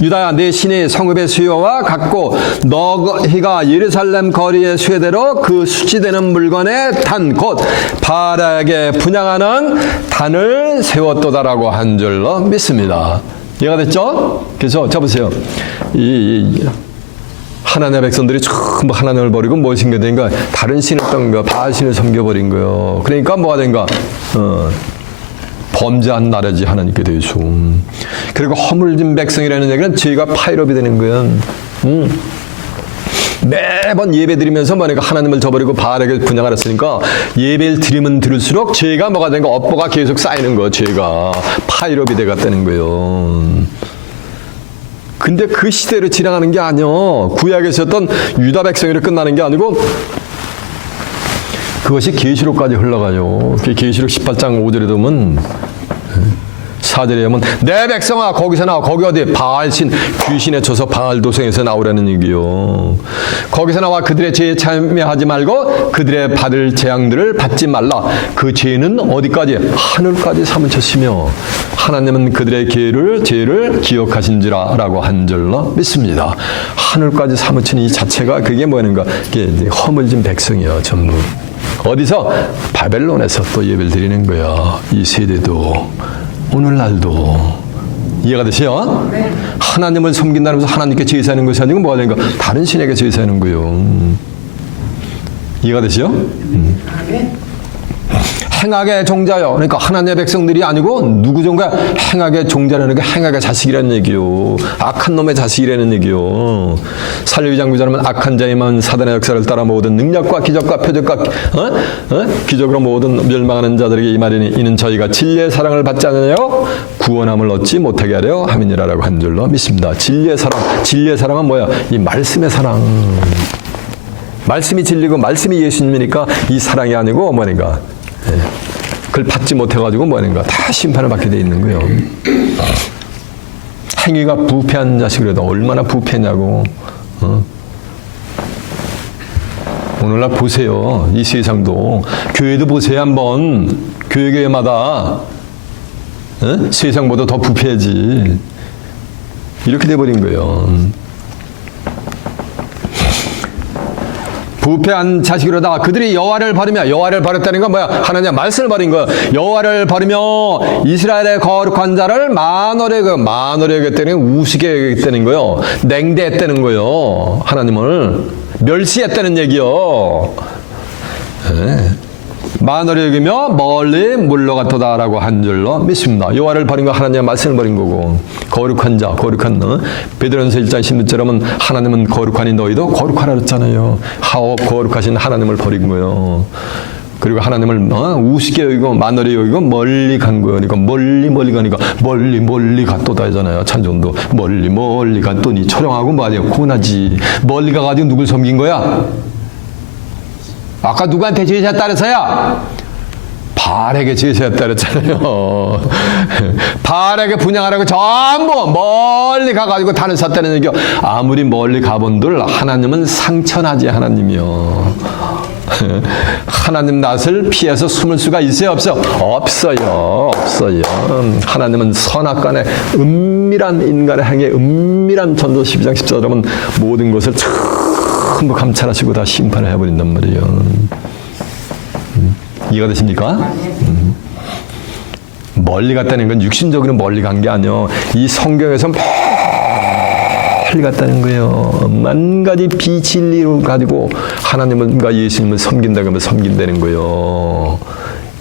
유다야, 내 신이 성읍의 수요와 같고 너희가 예루살렘 거리의 수요대로 그 수치되는 물건의 단 곧 바알에게 분양하는 단을 세웠도다라고 한 줄로 믿습니다. 이해가 됐죠? 그래서 자 보세요. 하나님의 백성들이 전부 하나님을 버리고 뭘 섬겨된가? 다른 신을 떤가? 바알 신을 섬겨버린 거예요. 그러니까 뭐가 된가? 범죄한 나라지 하나님께 대해서. 그리고 허물진 백성이라는 얘기는 죄가 파일업이 되는 거예요. 매번 예배 드리면서 뭐니까 하나님을 저버리고 바알에게 분양을 했으니까 예배를 드리면 들을수록 죄가 뭐가 되는가? 업보가 계속 쌓이는 거예요. 죄가 파일업이 돼갔다는 거예요. 근데 그 시대로 지나가는 게 아니요. 구약에 있었던 유다 백성으로 끝나는 게 아니고 그것이 계시록까지 흘러가요. 계시록 18장 5절에 보면 4절에 보면 내 백성아 거기서 나와. 거기 어디? 바알신 귀신에 쳐서 바알 도성에서 나오라는 얘기요. 거기서 나와 그들의 죄에 참여하지 말고 그들의 받을 재앙들을 받지 말라. 그 죄는 어디까지? 하늘까지 사무쳤으며 하나님은 그들의 죄를 기억하신지라 라고 한 줄로 믿습니다. 하늘까지 사무친 이 자체가 그게 뭐였는가? 그게 허물진 백성이요. 전부. 어디서? 바벨론에서 또 예배를 드리는 거야. 이 세대도 오늘날도. 이해가 되세요? 네. 하나님을 섬긴다면서 하나님께 제사하는 것이 아니고 뭐가 되는가? 다른 신에게 제사하는 거예요. 이해가 되시죠? 행악의 종자요. 그러니까 하나님의 백성들이 아니고 누구 종가? 행악의 종자라는 게 행악의 자식이라는 얘기요. 악한 놈의 자식이라는 얘기요. 살려 2장 9절은 악한 자에만 사단의 역사를 따라 모든 능력과 기적과 표적과 기적으로 모든 멸망하는 자들에게 이 말이니 이는 저희가 진리의 사랑을 받지 않으려 구원함을 얻지 못하게 하려 함이니라라고 한 줄로 믿습니다. 진리의 사랑. 진리의 사랑은 뭐야? 이 말씀의 사랑. 말씀이 진리고 말씀이 예수님이니까 이 사랑이 아니고 뭐니까 그걸 받지 못해가지고 뭐하는가 다 심판을 받게 돼 있는 거예요. 행위가 부패한 자식이라도 얼마나 부패냐고. 오늘날 보세요. 이 세상도 교회도 보세요. 한번 교회마다 세상보다 더 부패하지. 이렇게 돼버린 거예요. 부패한 자식으로다 그들이 여호와를 버리며 여호와를 버렸다는 건 뭐야? 하나님 말씀을 버린 거야. 여호와를 버리며 이스라엘의 거룩한 자를 만월에 여겼다는 우습게 여겼다는 거요. 냉대했다는 거요. 하나님을 멸시했다는 얘기요. 네. 만월에 여기며 멀리 물러갔도다라고 한 줄로 믿습니다. 여호와를 버린 거 하나님의 말씀을 버린 거고 거룩한 자, 거룩한 베드로전서 1장 16절은 하나님은 거룩하니 너희도 거룩하라 그랬잖아요. 거룩하신 하나님을 버린 거예요. 그리고 하나님을 우습게 여기고 만월히 여기고 멀리 간 거예요. 그러니까 멀리 가니까 멀리 갔도다 하잖아요. 찬송도 멀리 갔더니 초롱하고 뭐하냐 고나지. 멀리 가가지고 누굴 섬긴 거야? 아까 누구한테 제사했다 그래서야? 바알에게 제사했다 그랬잖아요. 바알에게 분양하라고 전부 멀리 가가지고 단을 샀다는 얘기요. 아무리 멀리 가본들 하나님은 상처나지 하나님이요. 하나님 낯을 피해서 숨을 수가 있어요 없어요? 없어요. 하나님은 선악간에 은밀한 인간을 향해 은밀한 전도 12장 14절 보면 모든 것을 전부 감찰하시고 다 심판을 해버린단 말이에요. 이해가 되십니까? 멀리 갔다는 건 육신적으로 멀리 간 게 아니에요. 이 성경에서 멀리 갔다는 거예요. 만 가지 비진리로 가지고 하나님과 예수님을 섬긴다고 하면 섬긴다는 거예요.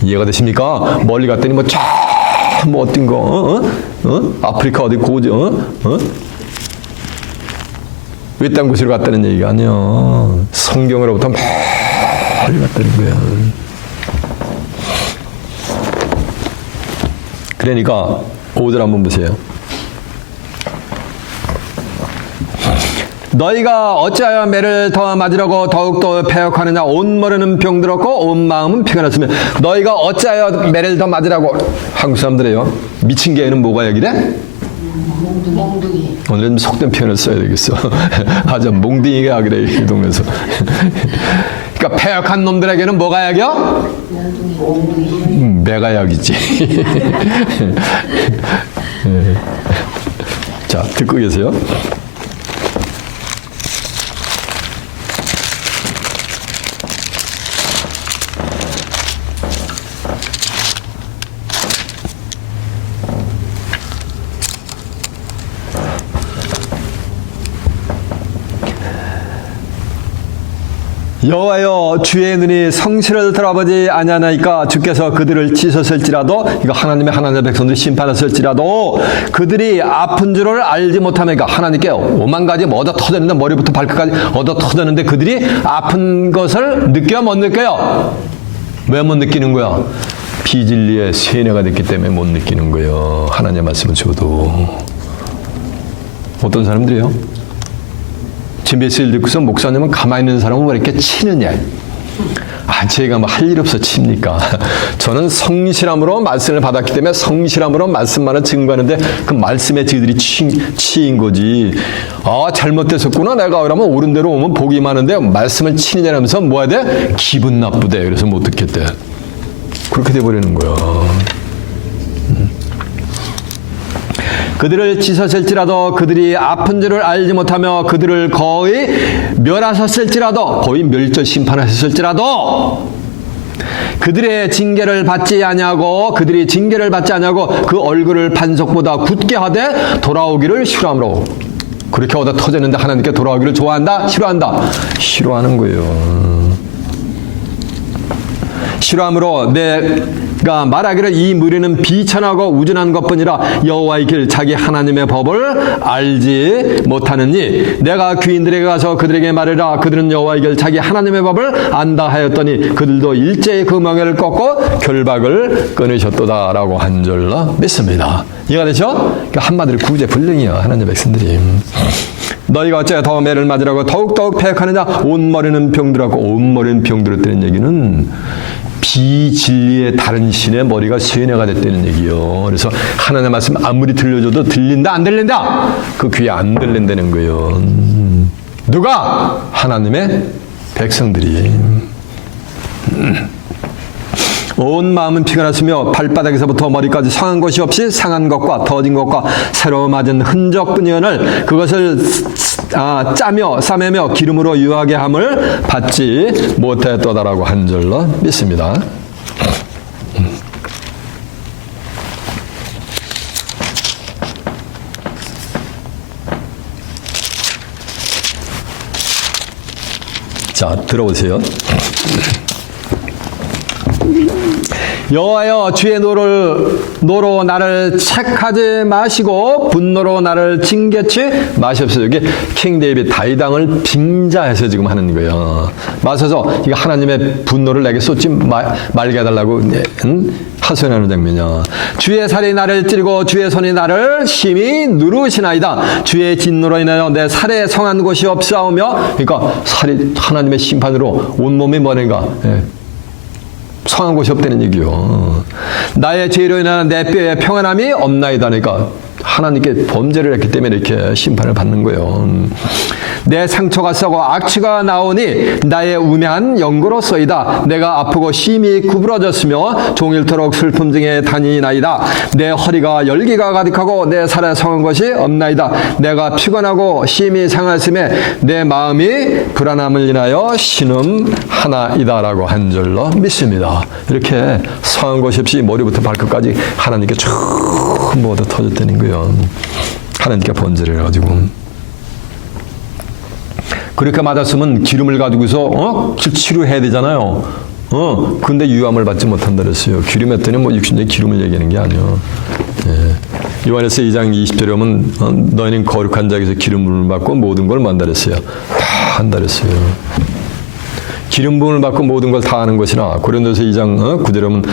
이해가 되십니까? 멀리 갔더니 뭐 어떤 거, 아프리카 어디 고죠, 외딴 곳으로 갔다는 얘기가 아니에요. 성경으로부터 멀리 갔다는 거예요. 그러니까 5절 한번 보세요. 너희가 어찌하여 매를 더 맞으려고 더욱더 패역하느냐. 온 머리는 병들었고 온 마음은 피가 났으며 너희가 어찌하여 매를 더 맞으라고. 한국 사람들이에요. 미친 개는 뭐가 얘기래? 몽둥이. 오늘은 속된 표현을 써야 되겠어. 아주 몽둥이가 그래 이 동네에서. 그러니까 패역한 놈들에게는 뭐가 약이요? 몽둥이. 매가 약이지. 자, 듣고 계세요? 여호와여 주의 눈이 성실을 돌아보지 아니하나이까. 주께서 그들을 찢었을지라도, 이거 하나님의 백성들이 심판했을지라도 그들이 아픈 줄을 알지 못하니까. 하나님께 오만 가지 뭐 얻어 터졌는데, 머리부터 발끝까지 얻어 터졌는데 그들이 아픈 것을 느껴요 못 느껴요? 왜 못 느끼는 거야? 비진리의 세뇌가 됐기 때문에 못 느끼는 거예요. 하나님의 말씀을 줘도. 어떤 사람들이요? 메시지를 듣고서 목사님은 가만히 있는 사람은 왜 이렇게 치느냐. 제가 뭐 할 일 없어 칩니까? 저는 성실함으로 말씀을 받았기 때문에 성실함으로 말씀만을 증거하는데 그 말씀에 저희들이 치인 거지. 잘못됐었구나 내가. 그러면 옳은 대로 오면 복이 많은데 말씀을 치느냐면서 뭐 해야 돼? 기분 나쁘대. 그래서 못 듣겠대. 그렇게 돼버리는 거야. 그들을 찢었을지라도 그들이 아픈 줄을 알지 못하며 그들을 거의 멸하셨을지라도, 거의 멸절 심판하셨을지라도 그들의 징계를 받지 아니하고 그들이 징계를 받지 아니하고 그 얼굴을 반석보다 굳게 하되 돌아오기를 싫어함으로. 그렇게 얻어 터졌는데 하나님께 돌아오기를 좋아한다? 싫어한다? 싫어하는 거예요. 싫어함으로 내가 말하기를 이 무리는 비천하고 우준한 것뿐이라 여호와의 길 자기 하나님의 법을 알지 못하느니 내가 귀인들에게 가서 그들에게 말하라. 그들은 여호와의 길 자기 하나님의 법을 안다 하였더니 그들도 일제히 그 멍에를 꺾고 결박을 끊으셨도다 라고 한 줄로 믿습니다. 이해가 되죠? 그러니까 한마디로 구제불능이야 하나님의 백성들이. 너희가 어째 더 매를 맞으라고 더욱더욱 패역하느냐. 온 머리는 병들었고. 온 머리는 병들었다는 얘기는 비진리의 다른 신의 머리가 세뇌가 됐다는 얘기요. 그래서 하나님의 말씀 아무리 들려줘도 들린다 안 들린다? 그 귀에 안 들린다는 거예요. 누가? 하나님의 백성들이. 온 마음은 피가 났으며 발바닥에서부터 머리까지 상한 것이 없이 상한 것과 더진 것과 새로 맞은 흔적뿐이거늘 그것을 짜며 싸매며 기름으로 유하게 함을 받지 못했도다라고 한 줄로 믿습니다. 자, 들어보세요. 여호와여 주의 노로 나를 책하지 마시고 분노로 나를 징계치 마시옵소서. 이게 킹 데이빗 다윗왕을 빙자해서 지금 하는 거예요. 마셔서 이거 하나님의 분노를 내게 쏟지 말게 해달라고 하소연하는 장면이야. 주의 살이 나를 찌르고 주의 손이 나를 심히 누르시나이다. 주의 진노로 인하여 내 살에 성한 곳이 없사오며, 그러니까 살이 하나님의 심판으로 온몸이 뭐는가 성한 곳이 없다는 얘기요. 나의 죄로 인하여 내 뼈에 평안함이 없나이다. 그러니까 하나님께 범죄를 했기 때문에 이렇게 심판을 받는 거예요. 내 상처가 썩어 악취가 나오니 나의 우매한 연고로소이다. 내가 아프고 심히 구부러졌으며 종일토록 슬픔 중에 다니나이다. 내 허리가 열기가 가득하고 내 살에 성한 것이 없나이다. 내가 피곤하고 심히 상하였음에 내 마음이 불안함을 인하여 신음하나이다라고 한 줄로 믿습니다. 이렇게 성한 것이 없이 머리부터 발끝까지 하나님께 쭉 모두 터졌다는 거예요. 하나님께 번제를 해가지고. 그렇게 맞았으면 기름을 가지고서 치료해야 되잖아요. 근데 유암을 받지 못한다 그랬어요. 기름했더니 뭐 육신의 기름을 얘기하는 게 아니에요. 예. 요한에서 2장 20절에 보면 너희는 거룩한 자에게서 기름 부음을 받고 모든 걸 만다 그랬어요. 다 한다 그랬어요. 기름 부음을 받고 모든 걸 다 하는 것이나 고린도서 2장 9절에 보면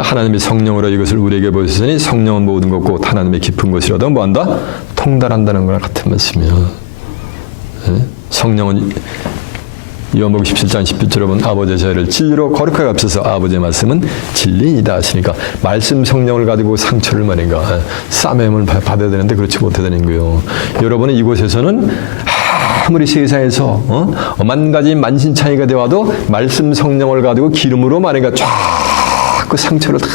하나님이 성령으로 이것을 우리에게 보였으니 성령은 모든 것 곧 하나님의 깊은 것이라도 뭐한다? 통달한다는 거랑 같은 말씀이에요. 예? 성령은 요한복음 17장 10절에 보면 아버지의 저희를 진리로 거룩하게 앞서서 아버지의 말씀은 진리이다 하시니까 말씀 성령을 가지고 상처를 말인가 싸매임을 받아야 되는데 그렇지 못하다는 거예요. 여러분은 이곳에서는 아무리 세상에서 만 가지 만신창이가 되어도 말씀 성령을 가지고 기름으로 말인가 쫙 그 상처를 다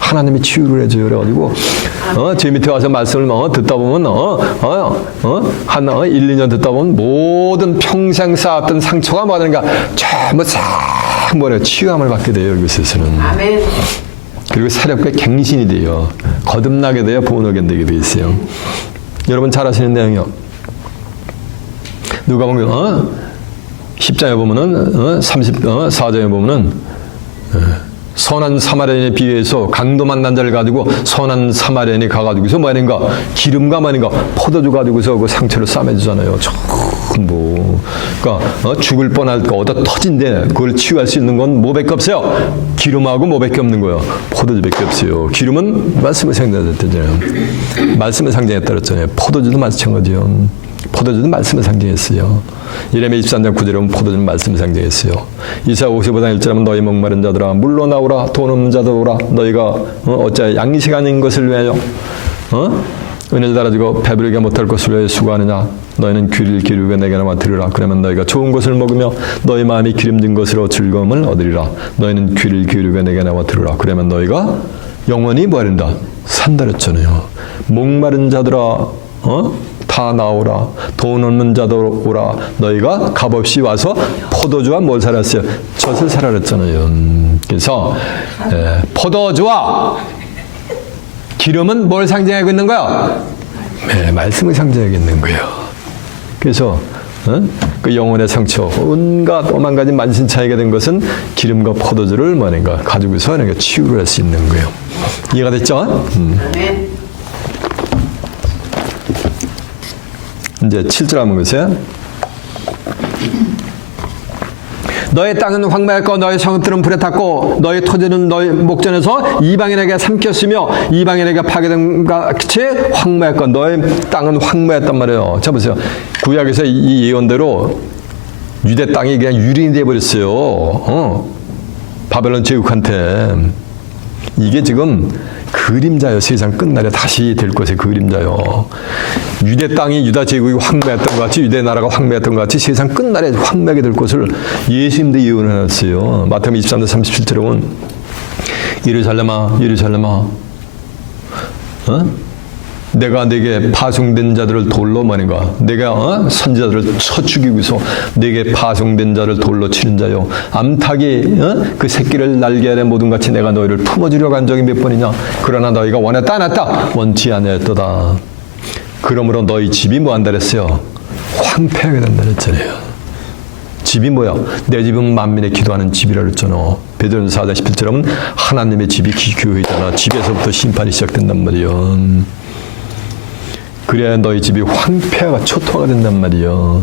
하나님이 치유를 해줘요. 그래가지고 제 밑에 와서 말씀을 듣다 보면 한 1, 2년 듣다 보면 모든 평생 쌓았던 상처가 뭐하는가 전부 싹 치유함을 받게 돼요. 이곳에서는. 아멘. 그리고 새롭게 갱신이 돼요. 거듭나게 돼요. 본어겐 되게 돼 있어요. 여러분 잘 아시는 내용이요. 누가복음 10장에 보면은 34장에 보면은 선한 사마리아인에 비해서 강도 만난 자를 가지고 선한 사마리아인이 가가지고서 뭐하는가 기름과 뭐하는가 포도주 가지고서 그 상처를 싸매주잖아요. 전부. 그러니까 죽을 뻔할 거 얻어 터진데 그걸 치유할 수 있는 건 뭐밖에 없어요. 기름하고 뭐밖에 없는 거예요. 포도주밖에 없어요. 기름은 말씀을 상징했잖아요. 말씀을 상징했다 그랬잖아요. 포도주도 마찬가지요. 포도주는 말씀을 상징했어요. 예레미야 23장 9절에 보면 포도주는 말씀을 상징했어요. 이사야 55장 1절에 보면 너희 목마른 자들아 물로 나오라 돈 없는 자들 오라 너희가 어찌하여 양식 아닌 것을 위하여 은혜를 달아주고 배부르게 못할 것을 위하여 수고하느냐. 너희는 귀를 기울이고 내게 나와 들으라. 그러면 너희가 좋은 것을 먹으며 너희 마음이 기름진 것으로 즐거움을 얻으리라. 너희는 귀를 기울이고 내게 나와 들으라. 그러면 너희가 영원히 뭐하린다 산다 그랬잖아요. 목마른 자들아 다 나오라. 돈 없는 자도 오라. 너희가 값없이 와서 포도주와 뭘 사랐어요? 젖을 사라 그랬잖아요. 그래서 포도주와 기름은 뭘 상징하고 있는 거야? 네, 말씀을 상징하고 있는 거예요. 그래서 그 영혼의 상처, 온갖 오만 가지 만신창이가 된 것은 기름과 포도주를 뭐는가 가지고서 치유를 할 수 있는 거예요. 이해가 됐죠? 아멘. 이제 7절 한번 보세요. 너의 땅은 황폐했고 너의 성읍들은 불에 탔고 너의 토지는 너의 목전에서 이방인에게 삼켰으며 이방인에게 파괴된 같이 황폐했고 너의 땅은 황폐했단 말이에요. 자 보세요. 구약에서 이 예언대로 유대 땅이 그냥 유린이 돼버렸어요. 바벨론 제국한테. 이게 지금 그림자요. 세상 끝날에 다시 될 것의 그림자요. 유대 땅이 유다 제국이 황폐했던 것 같이 유대 나라가 황폐했던 것 같이 세상 끝날에 황폐하게 될 것을 예수님도 예언해놨어요. 마태복음 23장 37절에 보면 예루살렘아 예루살렘아 내가 내게 파송된 자들을 돌로 뭐는가 내가 선지자들을 쳐 죽이고서 내게 파송된 자를 돌로 치는 자요 암탉이 그 새끼를 날개 아래 모든 같이 내가 너희를 품어주려고 한 적이 몇 번이냐 그러나 너희가 원했다 안 했다 원치 아니했도다. 그러므로 너희 집이 뭐한다 그랬어요? 황폐하게 된다 그랬잖아요. 집이 뭐야? 내 집은 만민의 기도하는 집이라 그랬잖아. 베드로전서 4장 11절에 보면 하나님의 집이 교회잖아. 집에서부터 심판이 시작된단 말이야. 그래야 너희 집이 황폐화가 초토화가 된단 말이야.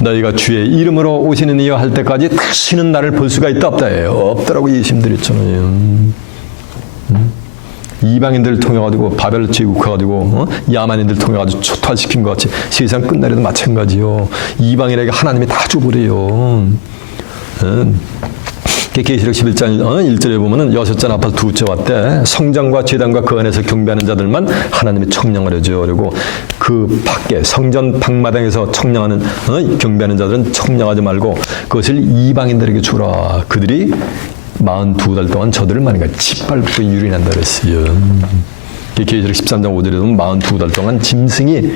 너희가 주의 이름으로 오시는 이여 할 때까지 다시는 나를 볼 수가 있다 없다 해요. 없다라고 예수님들이 했잖아요. 이방인들을 통해가지고 바벨 제국해가지고 야만인들 통해가지고 초토화시킨 것 같이 세상 끝날에도 마찬가지요. 이방인에게 하나님이 다 줘버려요. 계시록 11장 1절에 보면은 6잔 앞에서 2째 왔대. 성전과 제단과 그 안에서 경배하는 자들만 하나님이 청량을 해줘요. 그리고 그 밖에 성전 방마당에서 청량하는 경배하는 자들은 청량하지 말고 그것을 이방인들에게 주라. 그들이 42달 동안 저들을 만약에 짓밟고 유린한다 그랬어요. 계시록 13장 5절에 보면 42달 동안 짐승이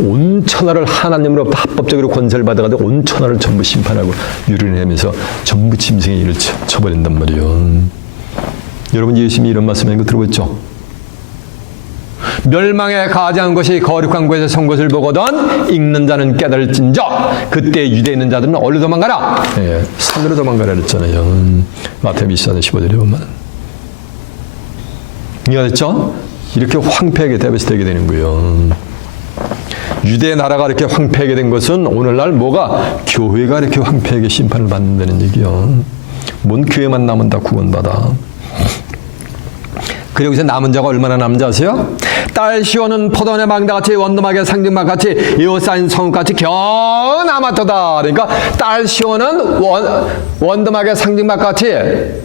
온 천하를 하나님으로부터 합법적으로 권세를 받아가지고 온 천하를 전부 심판하고 유린하면서 전부 짐승의 일을 쳐버린단 말이에요. 여러분 예수님이 이런 말씀하는 거 들어보셨죠? 멸망에 가증한 것이 거룩한 곳에서 선 것을 보거든 읽는 자는 깨달을진저 그때 유대에 있는 자들은 어디로 도망가라? 예, 산으로 도망가라 그랬잖아요. 마태복음 24장 15절에 보면 이해가 됐죠? 이렇게 황폐하게 되게 되는 거예요. 유대 나라가 이렇게 황폐하게 된 것은 오늘날 뭐가? 교회가 이렇게 황폐하게 심판을 받는다는 얘기요. 뭔 교회만 남은 다 구원받아. 그리고 이제 남은 자가 얼마나 남은지 아세요? 딸 시온은 포도원의 망다같이 원두막의 상징막같이 에워싸인 성읍같이 겨우 남았도다. 그러니까 딸 시온은 원두막의 상징막같이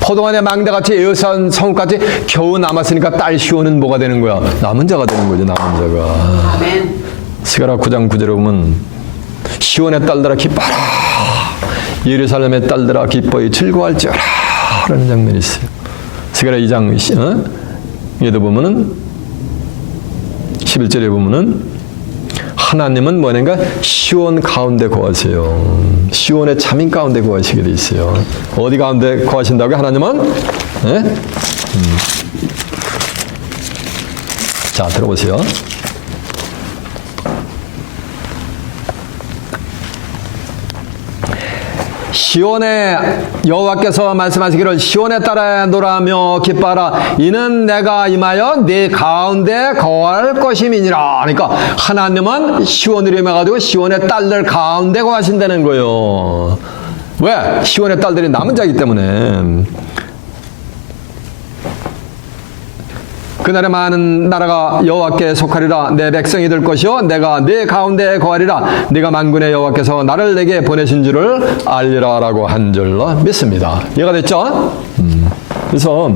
포도원의 망대같이 에워싸인 성읍같이 겨우 남았으니까 딸 시온은 뭐가 되는 거야? 남은 자가 되는 거죠. 남은 자가. 아멘. 스가랴 9장 9절에 보면 시온의 딸들아 기뻐라 예루살렘의 딸들아 기뻐히 즐거워할지어라 라는 장면이 있어요. 스가랴 2장 얘도 보면은 11절에 보면은 하나님은 뭐냐니까 시온 가운데 거하세요. 시온의 자민 가운데 거하시게 돼 있어요. 어디 가운데 거하신다고요? 하나님은? 네? 자, 들어보세요. 시온의 여호와께서 말씀하시기를 시온에 따라 노라며 기뻐하라 이는 내가 임하여 네 가운데 거할 것임이니라. 그러니까 하나님은 시온으로 임해가지고 시온의 딸들 가운데 거하신다는 거예요. 왜? 시온의 딸들이 남은 자이기 때문에. 그날에 많은 나라가 여호와께 속하리라. 내 백성이 될 것이요 내가 네 가운데 거하리라. 네가 만군의 여호와께서 나를 내게 보내신 줄을 알리라 라고 한 줄로 믿습니다. 이해가 됐죠? 그래서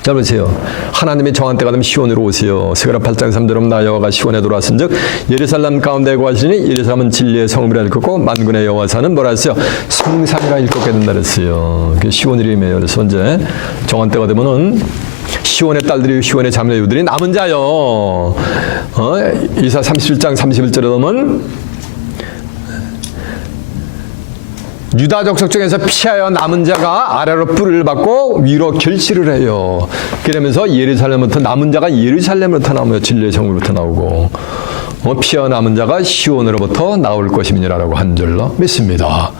잘 보세요. 하나님이 정한 때가 되면 시온으로 오세요. 스가랴 8장 3절은 나 여호와가 시온에 들어왔은즉 예루살렘 가운데 거하시니 예루살렘은 진리의 성읍이라 일컫고 만군의 여호와사는 뭐라 했어요? 성산이라 일컫게 된다 그랬어요. 시온으로 임해요. 그래서 이제 정한 때가 되면은 시온의 딸들이 시온의 자매들이 남은 자요. 이사 37장 31절에 보면 유다 족속 중에서 피하여 남은 자가 아래로 뿔을 받고 위로 결실을 해요. 그러면서 예루살렘부터 남은 자가 예루살렘으로부터 나오며 진리의 성으로부터 나오고 피하여 남은 자가 시온으로부터 나올 것임이니라라고 한 줄로 믿습니다.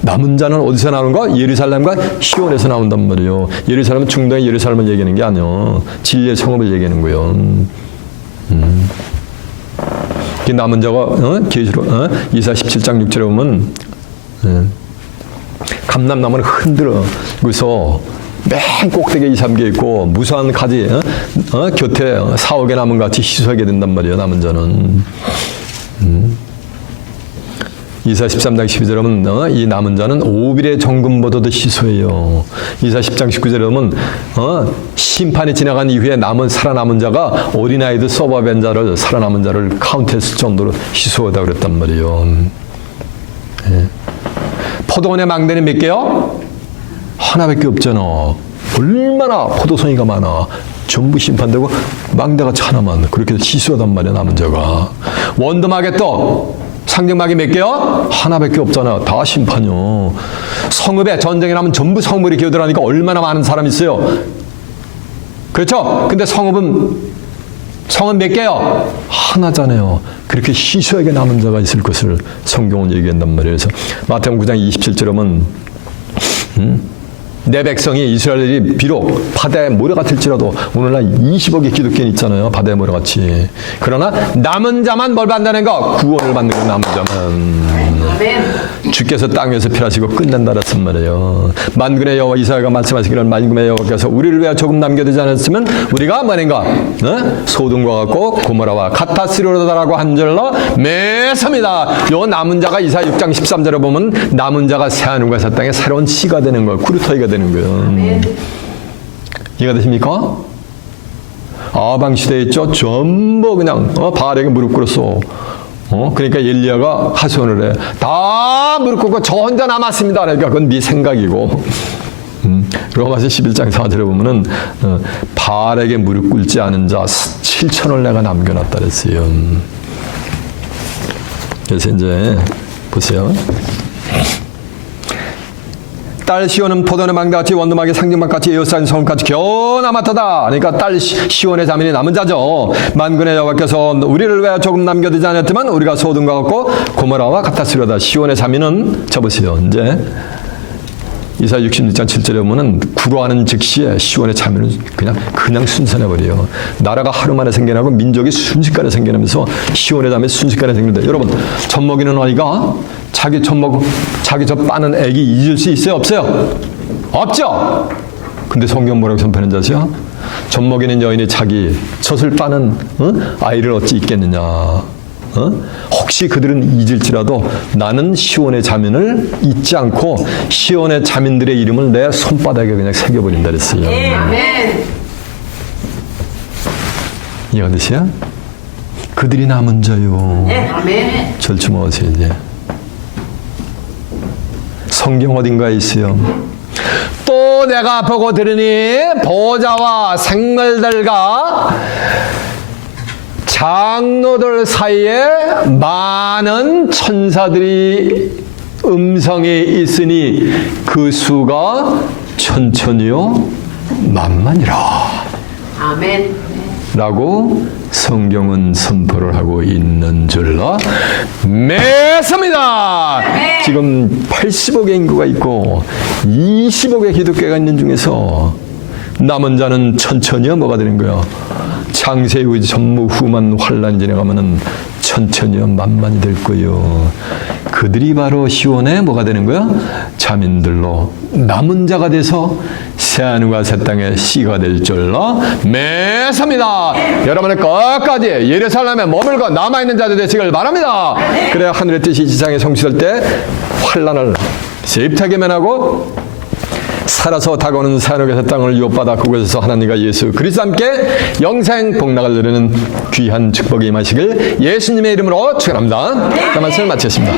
남은 자는 어디서 나오는가? 예루살렘과 시온에서 나온단 말이에요. 예루살렘은 중동의 예루살렘을 얘기하는 게 아니에요. 진리의 성읍을 얘기하는 거예요. 남은 자가 계시록 이사 17장 6절에 보면 감람나무는 흔들어 그래서 맨 꼭대기에 2-3개 있고 무수한 가지 곁에 4-5개 남은 같이 희소하게 된단 말이에요. 남은 자는 이사 13장 12절에 보면 이 남은 자는 오빌의 정금보다도 희소해요. 이사 10장 19절에 보면 심판이 지나간 이후에 살아남은 자가 어린아이들 서바벤 자를 살아남은 자를 카운트했을 정도로 희소하다고 그랬단 말이에요. 예. 포도원의 망대는 몇 개요? 하나밖에 없잖아. 얼마나 포도송이가 많아. 전부 심판되고 망대가 하나만. 그렇게 희소하단 말이야 남은 자가. 원두막에 또 상징막이 몇 개요? 하나밖에 없잖아. 다 심판이요. 성읍에 전쟁이 나면 전부 성읍이 기어들어가니까 얼마나 많은 사람이 있어요. 그렇죠? 근데 성읍은 성은 몇 개요? 하나잖아요. 그렇게 희소하게 남은 자가 있을 것을 성경은 얘기한단 말이에요. 그래서 마태복음 9장 27절에 보면 내 백성이 이스라엘이 비록 바다의 모래 같을지라도 오늘날 20억의 기독교인 있잖아요. 바다의 모래 같이. 그러나 남은 자만 뭘 받는다는 거? 구원을 받는 거 남은 자만. 아멘. 주께서 땅에서 필하시고 끝낸다 그랬단 말이에요. 만군의 여호와 이사야가 말씀하시기를 만군의 여호와께서 우리를 위하여 조금 남겨두지 않았으면 우리가 뭐인가 소돔과 같고 고모라와 같았으리로다라고 한 절로 매섭니다. 요 남은 자가 이사야 6장 13절에 보면 남은 자가 새하늘과 새 땅에 새로운 씨가 되는 거예요. 구루터기가 되는 거예요. 이해가 되십니까? 아방 시대에 있죠. 전부 그냥 바알에게 무릎 꿇었어. 그러니까 엘리야가 하소연을 해. 다 무릎 꿇고 저 혼자 남았습니다. 그러니까 그건 네 생각이고. 로마서 11장 4절에 보면은 바알에게 무릎 꿇지 않은 자 7천을 내가 남겨놨다 그랬어요. 그래서 이제 보세요. 딸 시온은 포도는 망대같이 원두막의 상징막같이 에어싸인 성같이 겨나마터다. 그러니까 딸 시온의 자민이 남은 자죠. 만군의 여호와께서 우리를 왜 조금 남겨두지 않았지만 우리가 소돔과 같고 고모라와 같았으려다. 시온의 자민은 접으세요. 이제 이사야 66장 7절에 보면은 구로하는 즉시에 시온의 자민은 그냥 순산해버려요. 나라가 하루 만에 생겨나고 민족이 순식간에 생겨나면서 시온의 자민이 순식간에 생긴다. 여러분, 젖 먹이는 아이가 자기 젖 빠는 애기 잊을 수 있어요? 없어요? 없죠? 근데 성경 뭐라고 선포하는지 아세요? 젖 먹이는 여인이 자기 젖을 빠는 아이를 어찌 잊겠느냐. 혹시 그들은 잊을지라도 나는 시온의 자민을 잊지 않고 시온의 자민들의 이름을 내 손바닥에 그냥 새겨버린다 그랬어요. 아멘. 이해가 되세요? 그들이 남은 자요. 아멘. 절충하세요 이제. 성경 어딘가에 있어요. 또 내가 보고 들으니 보좌와 생물들과 장로들 사이에 많은 천사들이 음성이 있으니 그 수가 천천히요 만만이라 아멘. 라고 성경은 선포를 하고 있는 줄로 매섭니다. 지금 80억의 인구가 있고 20억의 기독교가 있는 중에서 남은 자는 천천히요 뭐가 되는 거예요? 창세의 전무후무한 환란이 지나가면은 천천히요 만만이 될 거예요. 그들이 바로 시온에 뭐가 되는 거야? 자민들로 남은 자가 돼서 새하늘과 새 땅의 씨가 될 줄로 매섭니다. 여러분의 끝까지 예루살렘에 머물고 남아있는 자들 되시길 바랍니다. 그래야 하늘의 뜻이 지상에 성취될 때 환란을 세입하게 면하고 살아서 다가오는 새하늘과 새 땅을 유업받아 그곳에서 하나님과 예수 그리스도 함께 영생 복락을 누리는 귀한 축복이 임하시길 예수님의 이름으로 축원합니다. 자, 말씀을 마치겠습니다.